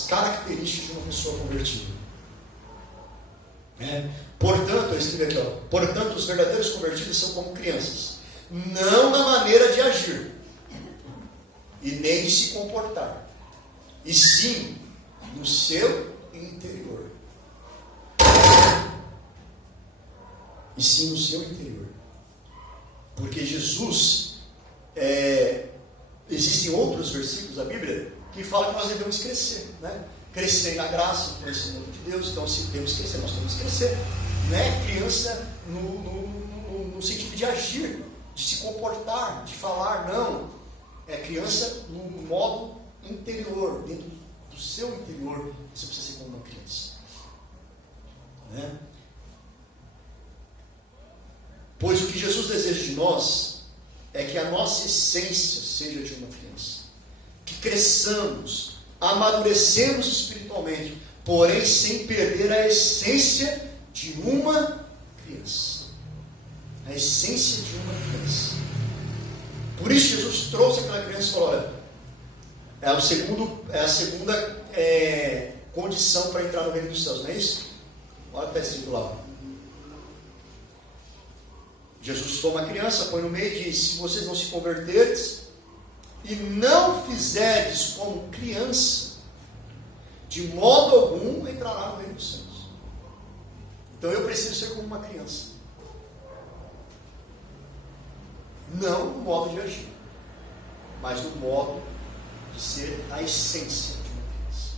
características de uma pessoa convertida. Portanto, eu escrevi aqui, ó, portanto, os verdadeiros convertidos são como crianças, não na maneira de agir e nem de se comportar, e sim no seu interior. E sim no seu interior. Porque Jesus, existem outros versículos da Bíblia que falam que nós devemos crescer, né? Crescer na graça, no conhecimento de Deus. Então, se temos que crescer, nós temos que crescer. Não é criança no sentido de agir, de se comportar, de falar, não. É criança no modo interior, dentro do seu interior. Você precisa ser como uma criança. Né? Pois o que Jesus deseja de nós é que a nossa essência seja de uma criança. Que cresçamos, amadurecemos espiritualmente, porém sem perder a essência de uma criança. A essência de uma criança. Por isso Jesus trouxe aquela criança e falou, olha, é a segunda condição para entrar no reino dos céus, não é isso? Olha o que está escrito lá. Jesus toma a criança, põe no meio e diz, se vocês não se converterdes e não fizerdes como criança, de modo algum entrará no reino dos céus. Então eu preciso ser como uma criança. Não no modo de agir, mas no modo de ser a essência de uma criança.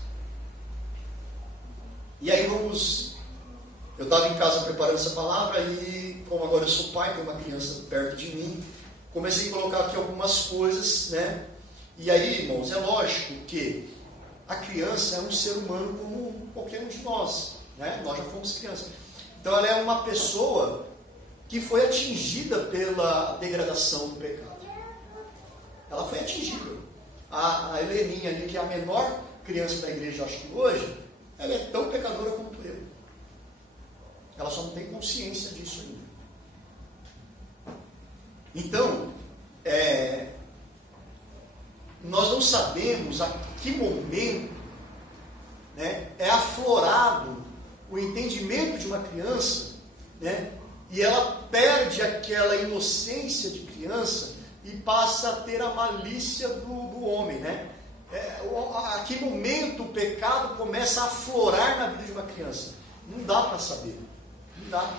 E aí eu estava em casa preparando essa palavra e, como agora eu sou pai, tem uma criança perto de mim, comecei a colocar aqui algumas coisas, né? E aí, irmãos, é lógico que a criança é um ser humano como qualquer um de nós, né? Nós já fomos crianças. Então ela é uma pessoa que foi atingida pela degradação do pecado. Ela foi atingida. A Heleninha ali, que é a menor criança da igreja, acho que hoje, ela é tão pecadora quanto eu. Ela só não tem consciência disso ainda. Então, nós não sabemos a que momento, né, é aflorado o entendimento de uma criança, né, e ela perde aquela inocência de criança e passa a ter a malícia do homem, né? A que momento o pecado começa a aflorar na vida de uma criança? Não dá para saber. Não dá.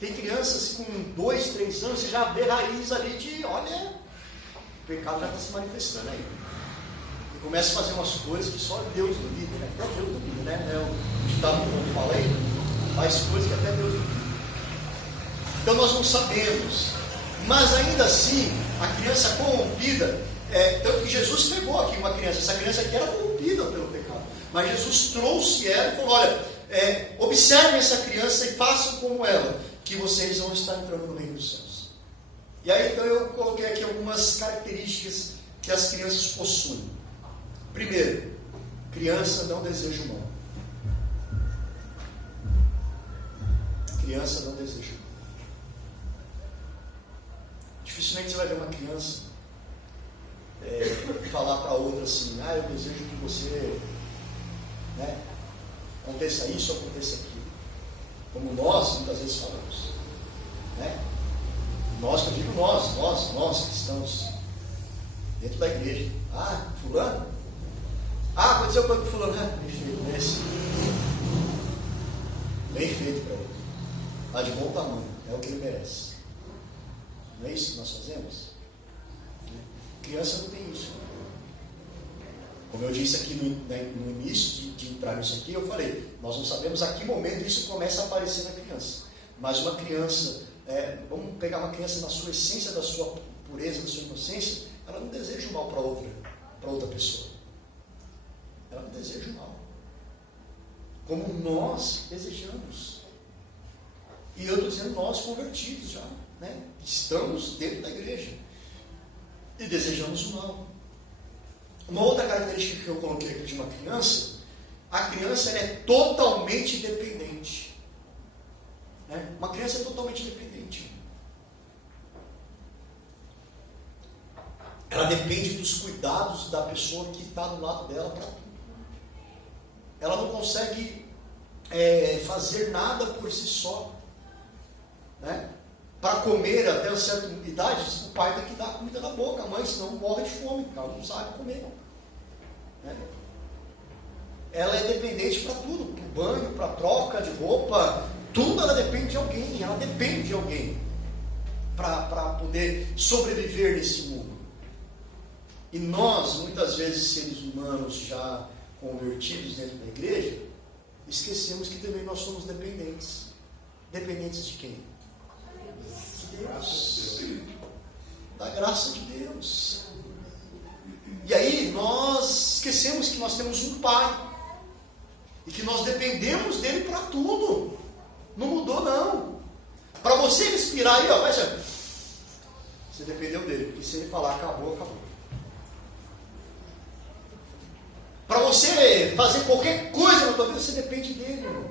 Tem crianças com 2, 3 anos, você já vê raiz ali de, olha, o pecado já está se manifestando aí. E começa a fazer umas coisas que só Deus duvida, né? Até Deus duvida, né? O ditado que eu falei, faz coisas que até Deus duvida. Então nós não sabemos. Mas ainda assim, a criança corrompida, tanto que Jesus pegou aqui uma criança, essa criança aqui era corrompida pelo pecado. Mas Jesus trouxe ela e falou, olha, observem essa criança e façam como ela, que vocês vão estar entrando no reino dos céus. E aí então eu coloquei aqui algumas características que as crianças possuem. Primeiro, criança não deseja o mal. Criança não deseja o mal. Dificilmente você vai ver uma criança falar para outra assim, eu desejo que você, né, aconteça isso, aconteça aquilo. Como nós muitas vezes falamos, né? Nós, que eu digo nós cristãos, dentro da igreja. Fulano? Aconteceu com o fulano. Bem feito, nesse. Bem feito para ele. Está de bom tamanho, é o que ele merece. Não é isso que nós fazemos? Criança não tem isso. Como eu disse aqui no início de entrar nisso aqui, eu falei, nós não sabemos a que momento isso começa a aparecer na criança. Mas uma criança, vamos pegar uma criança na sua essência, da sua pureza, da sua inocência, ela não deseja o mal para outra pessoa. Ela não deseja o mal. Como nós desejamos. E eu estou dizendo nós convertidos já, né? Estamos dentro da igreja. E desejamos o mal. Uma outra característica que eu coloquei aqui de uma criança, a criança ela é totalmente dependente. Né? Uma criança é totalmente dependente. Ela depende dos cuidados da pessoa que está do lado dela para tudo. Ela não consegue fazer nada por si só. Né? Para comer até uma certa idade, o pai tem que dar comida na boca, a mãe, senão morre de fome, porque ela não sabe comer. Né? Ela é dependente para tudo, para o banho, para a troca de roupa, tudo ela depende de alguém, ela depende de alguém para poder sobreviver nesse mundo. E nós, muitas vezes, seres humanos já convertidos dentro da igreja, esquecemos que também nós somos dependentes. Dependentes de quem? Deus, da graça de Deus. E aí nós esquecemos que nós temos um Pai e que nós dependemos dele para tudo. Não mudou não. Para você respirar aí, vai ser. Você dependeu dele, porque se ele falar acabou, acabou. Para você fazer qualquer coisa na tua vida, você depende dele, irmão.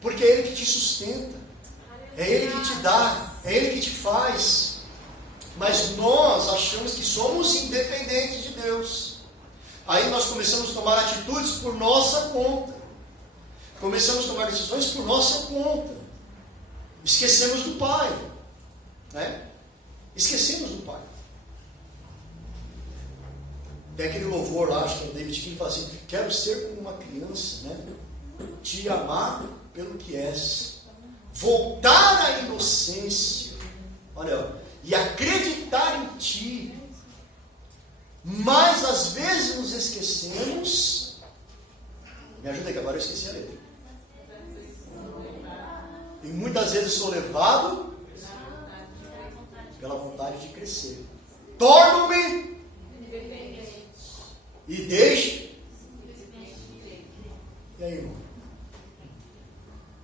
Porque é ele que te sustenta. É Ele que te dá, é Ele que te faz. Mas nós achamos que somos independentes de Deus. Aí nós começamos a tomar atitudes por nossa conta. Começamos a tomar decisões por nossa conta. Esquecemos do Pai. Né? Esquecemos do Pai. Tem aquele louvor lá, acho que é o David King, que fala assim: quero ser como uma criança, né? Te amar pelo que és, voltar à inocência, olha, e acreditar em Ti. Mas às vezes nos esquecemos. Me ajuda aí, que agora eu esqueci a letra. E muitas vezes sou levado pela vontade de crescer. Torno-me e deixo. E aí, irmão?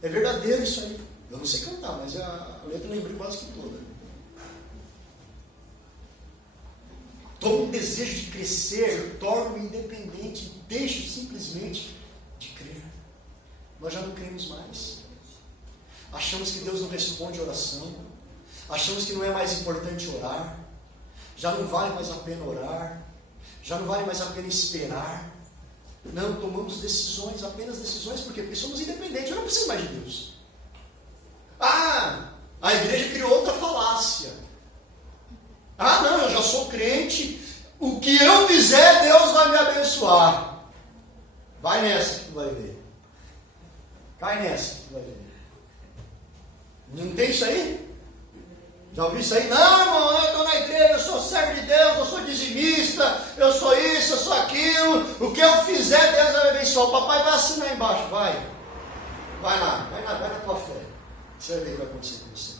É verdadeiro isso aí. Eu não sei cantar, mas a letra eu lembrei quase que toda. Tomo um desejo de crescer, eu torno-me independente, deixo simplesmente de crer. Nós já não cremos mais. Achamos que Deus não responde oração. Achamos que não é mais importante orar. Já não vale mais a pena orar. Já não vale mais a pena esperar. Não, tomamos decisões, apenas decisões. Por quê? Porque somos independentes. Eu não preciso mais de Deus. A igreja criou outra falácia. Não, eu já sou crente. O que eu fizer, Deus vai me abençoar. Vai nessa que tu vai ver. Cai nessa que tu vai ver. Não tem isso aí? Já ouviu isso aí? Não, irmão, eu estou na igreja, eu sou servo de Deus, eu sou dizimista, eu sou isso, eu sou aquilo. O que eu fizer, Deus vai me abençoar. O papai vai assinar embaixo, vai. Vai na tua fé. Você vai ver o que vai acontecer com você.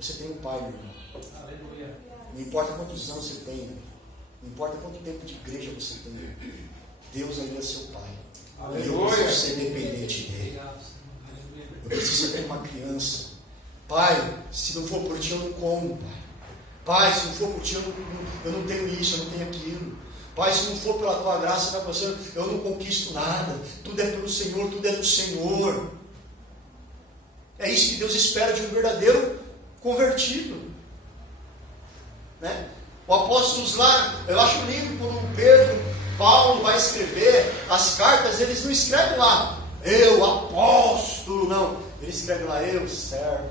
Você tem um pai, meu irmão. Aleluia. Não importa quantos anos você tem, não importa quanto tempo de igreja você tem, Deus ainda é seu pai. Aleluia. Eu preciso ser dependente dele. Eu preciso ser uma criança. Pai, se não for por ti eu não como, pai. Pai, se não for por ti eu não tenho isso, eu não tenho aquilo. Pai, se não for pela tua graça, eu não conquisto nada. Tudo é pelo Senhor, tudo é do Senhor. É isso que Deus espera de um verdadeiro convertido. Né? O apóstolo lá, eu acho lindo quando Paulo vai escrever as cartas, eles não escrevem lá, eu apóstolo, não. Ele escreve lá, eu servo,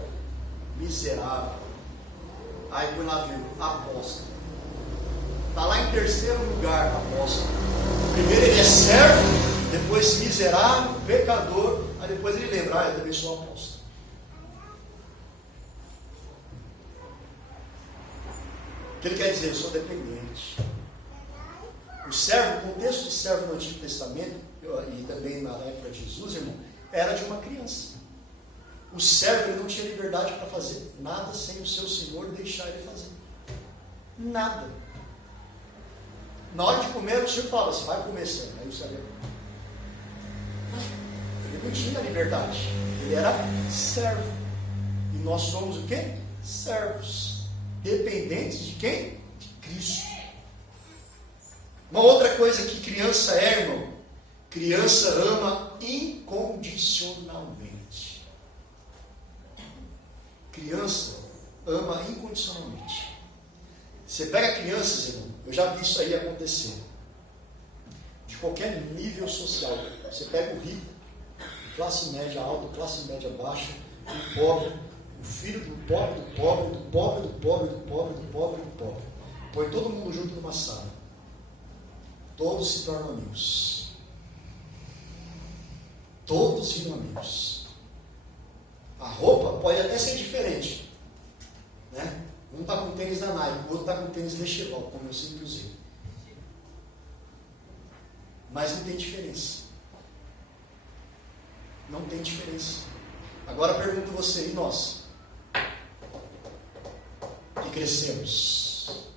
miserável. Aí põe lá, apóstolo. Está lá em terceiro lugar, apóstolo. Primeiro ele é servo, depois miserável, pecador, aí depois ele lembra, eu também sou apóstolo. O que ele quer dizer? Eu sou dependente. O servo, o contexto de servo no Antigo Testamento, e também na época de Jesus, irmão, era de uma criança. O servo ele não tinha liberdade para fazer nada sem o seu senhor deixar ele fazer. Nada. Na hora de comer, o senhor fala, você vai comer, servo. Aí o servo ele não tinha liberdade. Ele era servo. E nós somos o quê? Servos. Dependentes de quem? De Cristo. Uma outra coisa que criança é, irmão, criança ama incondicionalmente. Criança ama incondicionalmente. Você pega crianças, irmão, eu já vi isso aí acontecer. De qualquer nível social. Você pega o rico, classe média alta, classe média baixa, o pobre, o filho do pobre, do pobre, do pobre, do pobre, do pobre, do pobre, do pobre. Põe todo mundo junto numa sala. Todos se tornam amigos. Todos viram amigos. A roupa pode até ser diferente. Né? Um está com tênis da Nike, o outro está com tênis Lecheval, como eu sempre usei. Mas não tem diferença. Não tem diferença. Agora pergunto você, e nós? Que crescemos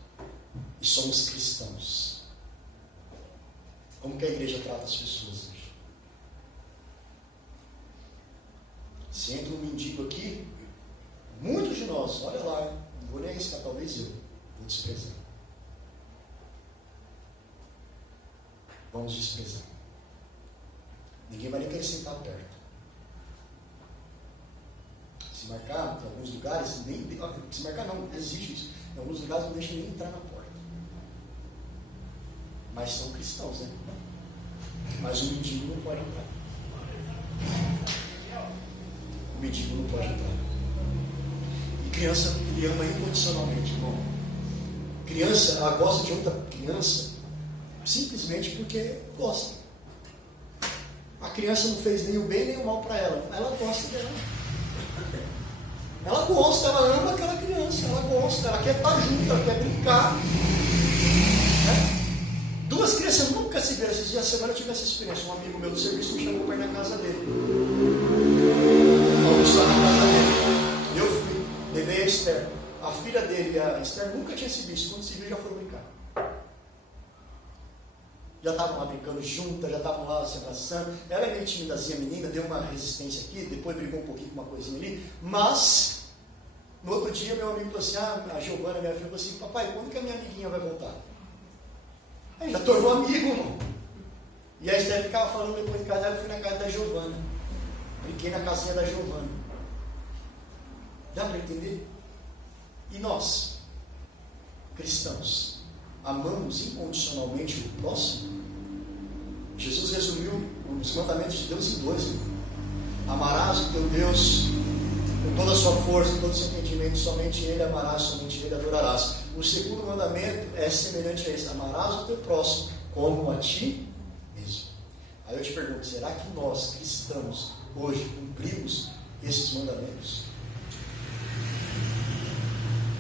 e somos cristãos. Como que a igreja trata as pessoas hoje? Se entra um mendigo aqui, muitos de nós, olha lá, não vou nem arriscar, talvez eu, vou desprezar. Vamos desprezar. Ninguém vai nem querer sentar perto. Se marcar, em alguns lugares, se marcar não, exige isso. Em alguns lugares não deixa nem entrar na porta. Mas são cristãos, né? Mas o mendigo não pode entrar. O mendigo não pode entrar. E criança, ele ama incondicionalmente, irmão. Criança, ela gosta de outra criança simplesmente porque gosta. A criança não fez nem o bem nem o mal para ela. Ela gosta dela. Ela gosta, ela ama aquela criança. Ela gosta, ela quer estar junto, ela quer brincar. Duas crianças nunca se viram. Esses dias da semana eu tive essa experiência. Um amigo meu do serviço me chamou para ir na casa dele. Almoçar na casa dele. Eu fui, levei a Esther. A filha dele e a Esther nunca tinham se visto. Quando se viu, já foram brincar. Já estavam lá brincando juntas, já estavam lá se abraçando. Ela é meio timidazinha, menina, deu uma resistência aqui, depois brigou um pouquinho com uma coisinha ali. Mas, no outro dia, meu amigo falou assim, a Giovana, minha filha, falou assim, papai, quando que a minha amiguinha vai voltar? Aí já tornou amigo, irmão. E a Esther ficava falando depois de casa, eu fui na casa da Giovana. Brinquei na casinha da Giovana. Dá para entender? E nós, cristãos, amamos incondicionalmente o próximo? Jesus resumiu os mandamentos de Deus em 2. Amarás o teu Deus com toda a sua força, com todo o seu entendimento, somente Ele amarás, somente Ele adorarás. O segundo mandamento é semelhante a esse: amarás o teu próximo como a ti mesmo. Aí eu te pergunto, será que nós, cristãos, hoje cumprimos esses mandamentos?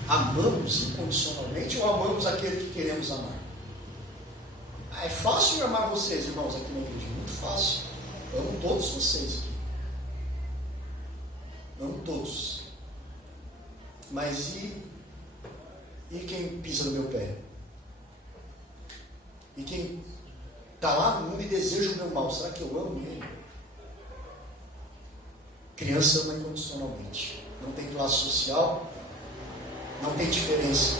Amamos incondicionalmente ou amamos aquele que queremos amar? É fácil amar vocês, irmãos, aqui na igreja. Muito fácil. Eu amo todos vocês aqui. Amo todos. Mas e quem pisa no meu pé? E quem está lá no mundo e deseja o meu mal? Será que eu amo ele? Criança ama incondicionalmente. Não tem classe social. Não tem diferença.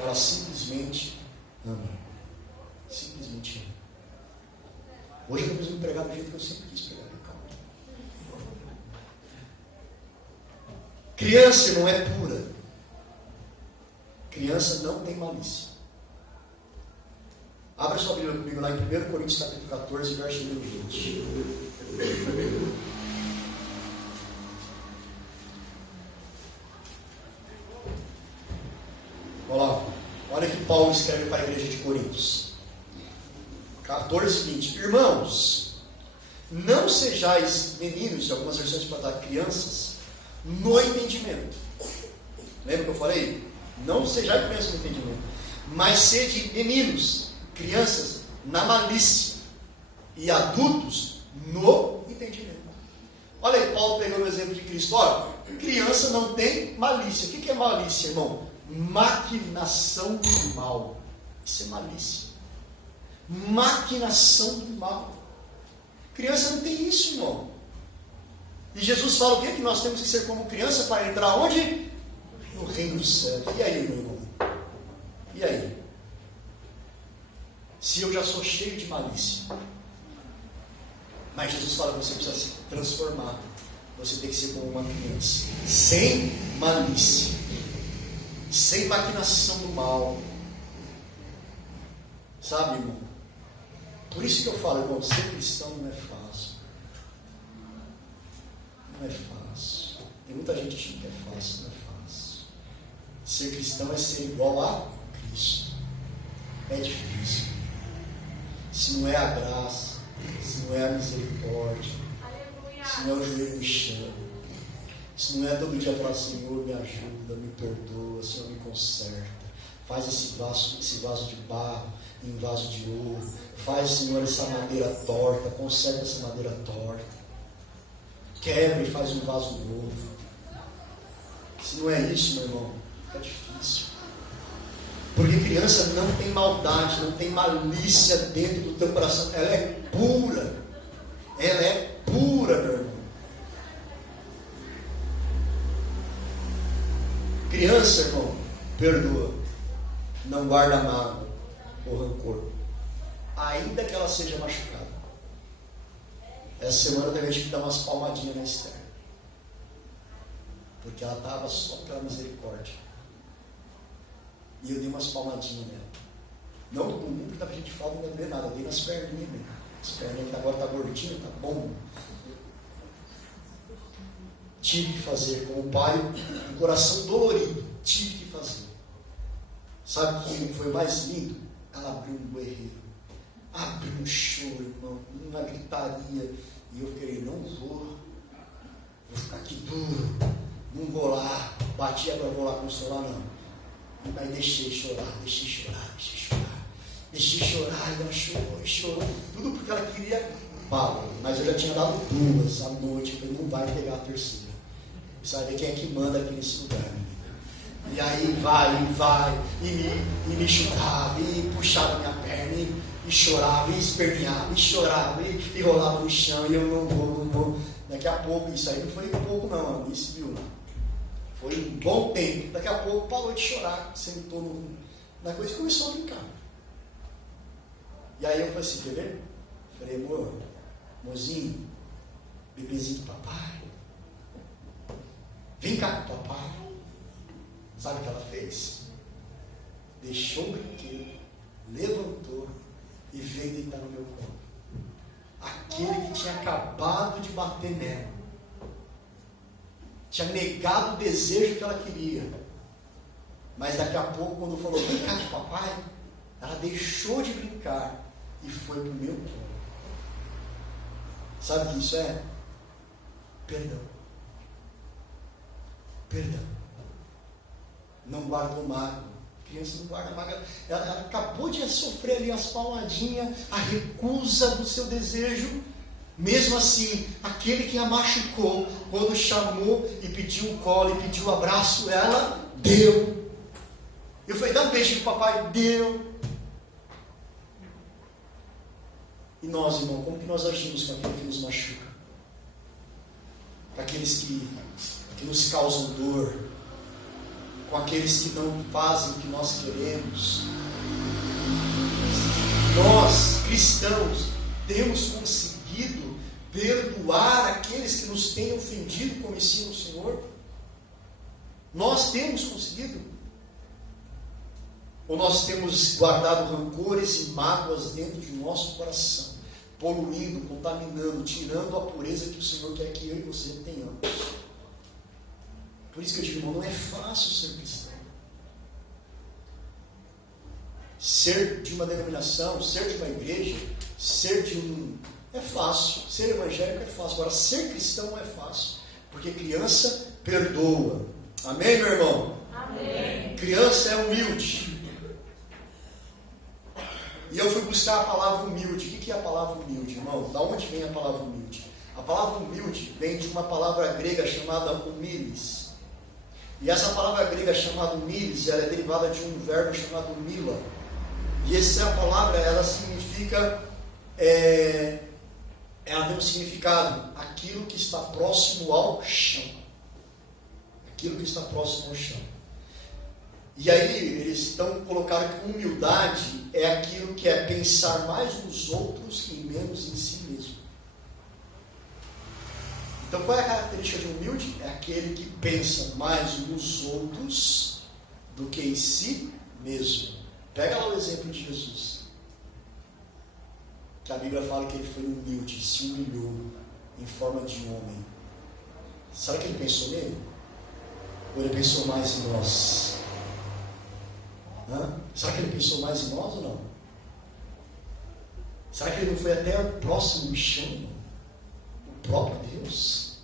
Ela simplesmente ama. Simplesmente ama. Hoje eu preciso pregar do jeito que eu sempre quis pregar. Criança não é pura. Criança não tem malícia. Abra sua Bíblia comigo lá em 1 Coríntios capítulo 14, verso 20. Olha que Paulo escreve para a igreja de Coríntios. 14, 20. Irmãos, não sejais meninos, algumas versões para dar crianças, no entendimento. Lembra que eu falei? Não sejais crianças no entendimento, mas sede meninos, crianças na malícia, e adultos no entendimento. Olha aí, Paulo pegando o exemplo de Cristo. Olha, criança não tem malícia. O que é malícia, irmão? Maquinação do mal. Isso é malícia. Maquinação do mal. Criança não tem isso, irmão. E Jesus fala o quê? Que nós temos que ser como criança para entrar onde? No reino dos céus. E aí, meu irmão? E aí? Se eu já sou cheio de malícia, mas Jesus fala que você precisa se transformar, você tem que ser como uma criança, sem malícia, sem maquinação do mal. Sabe, irmão? Por isso que eu falo, irmão, ser cristão não é fácil. Não é fácil. Tem muita gente achando que é fácil, não é fácil. Ser cristão é ser igual a Cristo. É difícil. Se não é a graça, se não é a misericórdia, se não é o joelho no chão, se não é todo dia falar: Senhor, me ajuda, me perdoa, Senhor, me conserta, faz esse vaso de barro em vaso de ouro, faz, Senhor, essa madeira torta, conserta essa madeira torta, quebra e faz um vaso novo. Se não é isso, meu irmão, fica difícil. Porque criança não tem maldade, não tem malícia dentro do teu coração. Ela é pura. Ela é pura, meu irmão. Criança, irmão, perdoa. Não guarda mágoa ou rancor. Ainda que ela seja machucada. Essa semana também a gente dar umas palmadinhas na Esther. porque ela estava só pela misericórdia. E eu dei umas palmadinhas nela. Não no bumbum, porque estava cheio de falta, não ia doer nada. Eu dei nas perninhas mesmo. As perninhas que agora está gordinha, tá bom. Tive que fazer com o pai, um coração dolorido. Tive que fazer. Sabe o que foi mais lindo? Ela abriu um berreiro. Abriu um choro, irmão. Uma gritaria. E eu fiquei, não vou ficar aqui duro. Não vou lá. Bati, agora vou lá consolar, não. Mas deixei chorar. Deixei chorar, e ela chorou, tudo porque ela queria bala. Mas eu já tinha dado 2 à noite, eu falei, não vai pegar a terceira. Você vai ver quem é que manda aqui nesse lugar, menina. E aí vai, e me chutava, e puxava minha perna, e chorava, e esperneava, e chorava, e rolava no chão, e eu não vou. Daqui a pouco, isso aí não foi pouco não, isso viu lá. Foi um bom tempo. Daqui a pouco parou de chorar, sentou na coisa e começou a brincar. E aí eu falei assim, quer ver? Falei, amorzinho, bebezinho do papai, vem cá com o papai. Sabe o que ela fez? Deixou o brinquedo, levantou e veio deitar no meu colo. Aquele que tinha acabado de bater nela, tinha negado o desejo que ela queria, mas daqui a pouco, quando falou, vem cá com o papai, ela deixou de brincar e foi para o meu colo. Sabe o que isso é? Perdão. Não guardou mágoa. A criança não guarda mágoa. Ela acabou de sofrer ali as palmadinhas, a recusa do seu desejo. Mesmo assim, aquele que a machucou, quando chamou e pediu o colo e pediu o abraço, ela deu. Eu falei, dá um beijo pro papai, deu. E nós, irmão, como que nós agimos com aquele que nos machuca? Com aqueles que nos causam dor, com aqueles que não fazem o que nós queremos. Nós, cristãos, temos conseguido perdoar aqueles que nos têm ofendido, como ensina o Senhor? Nós temos conseguido? Ou nós temos guardado rancores e mágoas dentro de nosso coração, poluindo, contaminando, tirando a pureza que o Senhor quer que eu e você tenhamos? Por isso que eu digo, irmão, não é fácil ser cristão. Ser de uma denominação, ser de uma igreja, é fácil. Ser evangélico é fácil. Agora, ser cristão não é fácil. Porque criança perdoa. Amém, meu irmão? Amém. Criança é humilde. E eu fui buscar a palavra humilde. O que é a palavra humilde, irmão? Da onde vem a palavra humilde? A palavra humilde vem de uma palavra grega chamada humilis. E essa palavra grega chamada humilis, ela é derivada de um verbo chamado mila. E essa palavra, ela significa, ela tem um significado, aquilo que está próximo ao chão. Aquilo que está próximo ao chão. E aí, eles estão colocando que humildade é aquilo que é pensar mais nos outros e menos em si mesmo. Então, qual é a característica de humilde? É aquele que pensa mais nos outros do que em si mesmo. Pega lá o exemplo de Jesus. Que a Bíblia fala que ele foi humilde, se humilhou em forma de homem. Será que ele pensou nele? Ou ele pensou mais em nós? Será que ele pensou mais em nós ou não? Será que ele não foi até o próximo do chão? O próprio Deus?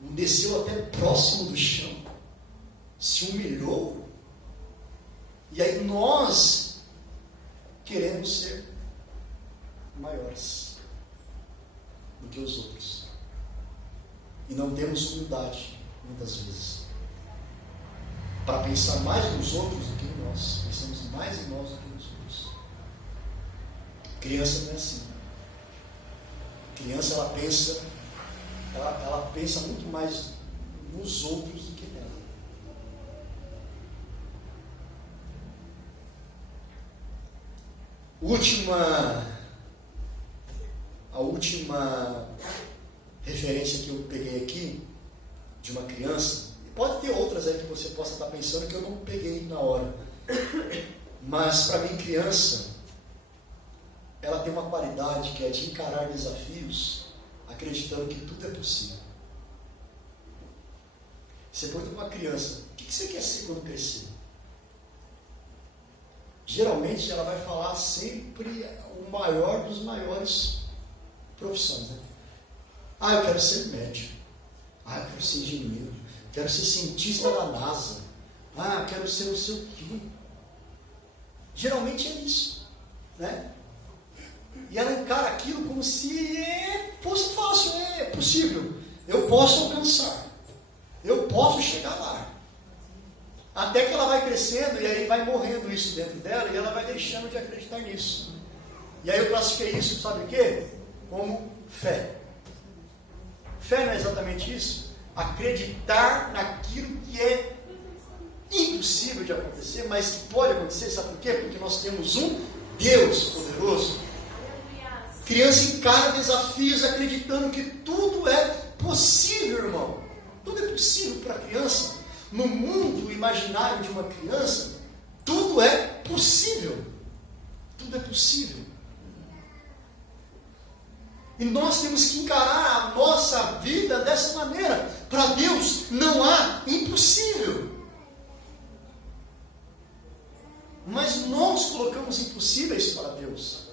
Não desceu até próximo do chão? Se humilhou? E aí nós queremos ser maiores do que os outros. E não temos humildade, muitas vezes, para pensar mais nos outros do que em nós. Pensamos mais em nós do que nos outros. Criança não é assim. Criança, ela pensa muito mais nos outros do que nela. A última referência que eu peguei aqui de uma criança, Pode ter outras aí que você possa estar pensando que eu não peguei na hora. Mas para mim, criança, ela tem uma qualidade que é de encarar desafios acreditando que tudo é possível. Você pergunta para uma criança, o que você quer ser quando crescer? Geralmente ela vai falar sempre o maior dos maiores profissões, né? Eu quero ser médico. Eu quero ser engenheiro. Quero ser cientista da NASA. Quero ser não sei o quê. Geralmente é isso, né? E ela encara aquilo como se fosse fácil, é possível. Eu posso alcançar. Eu posso chegar lá. Até que ela vai crescendo e aí vai morrendo isso dentro dela e ela vai deixando de acreditar nisso. E aí eu classifiquei isso, sabe o quê? Como fé. Fé não é exatamente isso? Acreditar naquilo que é impossível de acontecer, mas que pode acontecer, sabe por quê? Porque nós temos um Deus poderoso. Criança encara desafios acreditando que tudo é possível, irmão. Tudo é possível para a criança. No mundo imaginário de uma criança, tudo é possível. Tudo é possível. E nós temos que encarar a nossa vida dessa maneira. Para Deus não há impossível. Mas nós colocamos impossíveis para Deus.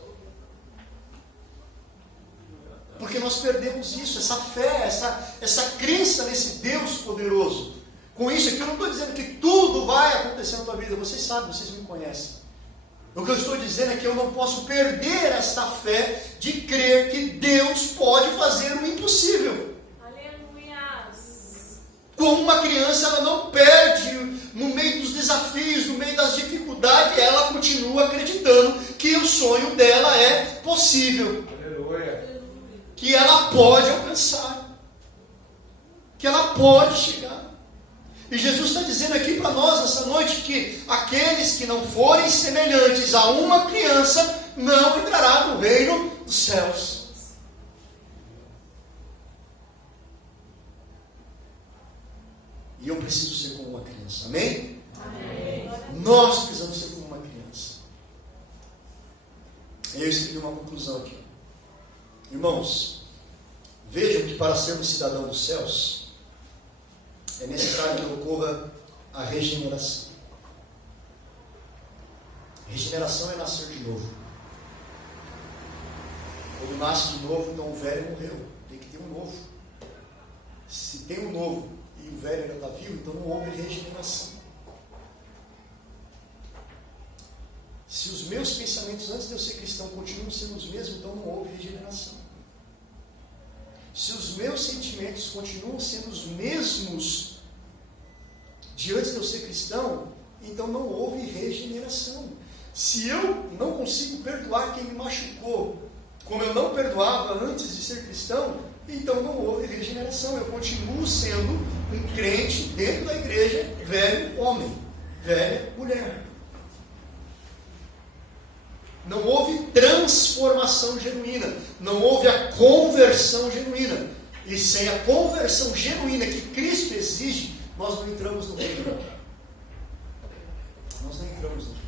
Porque nós perdemos isso, essa fé, essa crença nesse Deus poderoso. Com isso aqui eu não estou dizendo que tudo vai acontecer na tua vida. Vocês sabem, vocês me conhecem. O que eu estou dizendo é que eu não posso perder esta fé de crer que Deus pode fazer o impossível. Aleluia. Como uma criança, ela não perde no meio dos desafios, no meio das dificuldades, ela continua acreditando que o sonho dela é possível. Aleluia. Que ela pode alcançar. Que ela pode chegar. E Jesus está dizendo aqui para nós essa noite que aqueles que não forem semelhantes a uma criança não entrará no reino dos céus. E eu preciso ser como uma criança, amém? Amém. Nós precisamos ser como uma criança. Eu escrevi uma conclusão aqui. Irmãos, vejam que para sermos cidadãos dos céus, é necessário que ocorra a regeneração. Regeneração é nascer de novo. Quando nasce de novo, então o velho morreu. Tem que ter um novo. Se tem um novo e o velho ainda está vivo, então não houve regeneração. Se os meus pensamentos antes de eu ser cristão continuam sendo os mesmos, então não houve regeneração. Se os meus sentimentos continuam sendo os mesmos de antes de eu ser cristão, então não houve regeneração. Se eu não consigo perdoar quem me machucou, como eu não perdoava antes de ser cristão, então não houve regeneração. Eu continuo sendo um crente dentro da igreja, velho homem, velha mulher. Não houve transformação genuína. Não houve a conversão genuína. E sem a conversão genuína que Cristo exige, nós não entramos no reino. Nós não entramos no reino.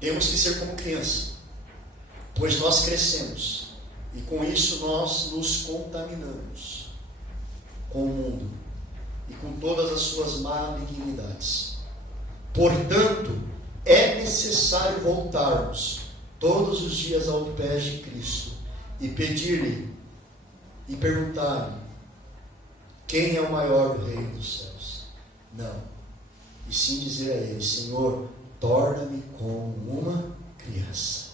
Temos que ser como criança, pois nós crescemos. E com isso nós nos contaminamos com o mundo e com todas as suas malignidades. Portanto, é necessário voltarmos todos os dias aos pés de Cristo e pedir-lhe e perguntar-lhe: quem é o maior do reino dos céus? Não. E sim dizer a ele: Senhor, torna-me como uma criança.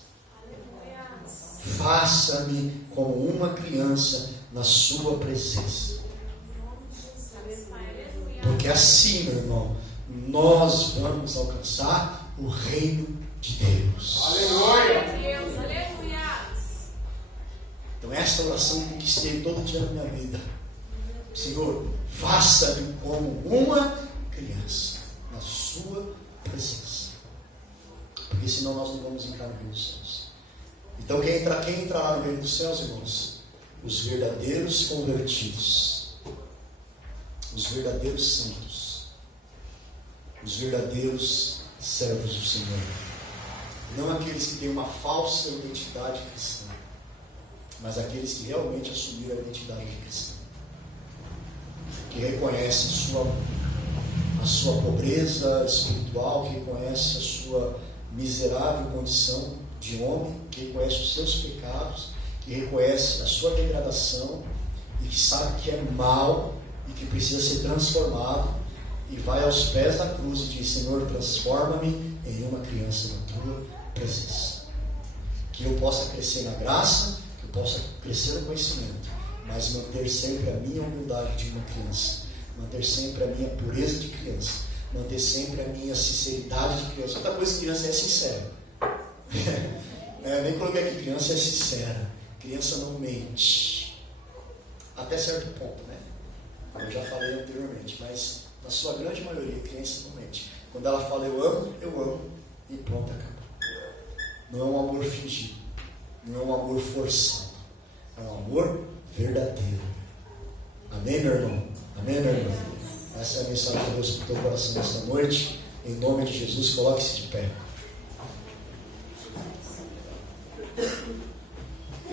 Faça-me como uma criança na sua presença. Porque assim, meu irmão, nós vamos alcançar o reino de Deus. Aleluia! Então esta oração eu conquistei todo dia na minha vida. Senhor, faça-me como uma criança na sua presença. Porque senão nós não vamos entrar no reino dos céus. Então quem entrará no reino dos céus, irmãos, os verdadeiros convertidos, os verdadeiros santos, os verdadeiros servos do Senhor. Não aqueles que têm uma falsa identidade cristã, mas aqueles que realmente assumiram a identidade de cristão, que reconhece a sua pobreza espiritual, que reconhece a sua miserável condição de homem, que reconhece os seus pecados, que reconhece a sua degradação e que sabe que é mal e que precisa ser transformado e vai aos pés da cruz e diz: Senhor, transforma-me em uma criança na tua presença. Que eu possa crescer na graça, que eu possa crescer no conhecimento, mas manter sempre a minha humildade de uma criança, manter sempre a minha pureza de criança, manter sempre a minha sinceridade de criança. Outra coisa, criança é sincera. Nem coloquei aqui, criança é sincera. Criança não mente. Até certo ponto, né? Eu já falei anteriormente, mas na sua grande maioria, criança não mente. Quando ela fala eu amo, e pronto, acabou. Não é um amor fingido, não é um amor forçado, é um amor verdadeiro. Amém, meu irmão? Amém, meu irmão? Essa é a mensagem de Deus para o teu coração nesta noite. Em nome de Jesus, coloque-se de pé.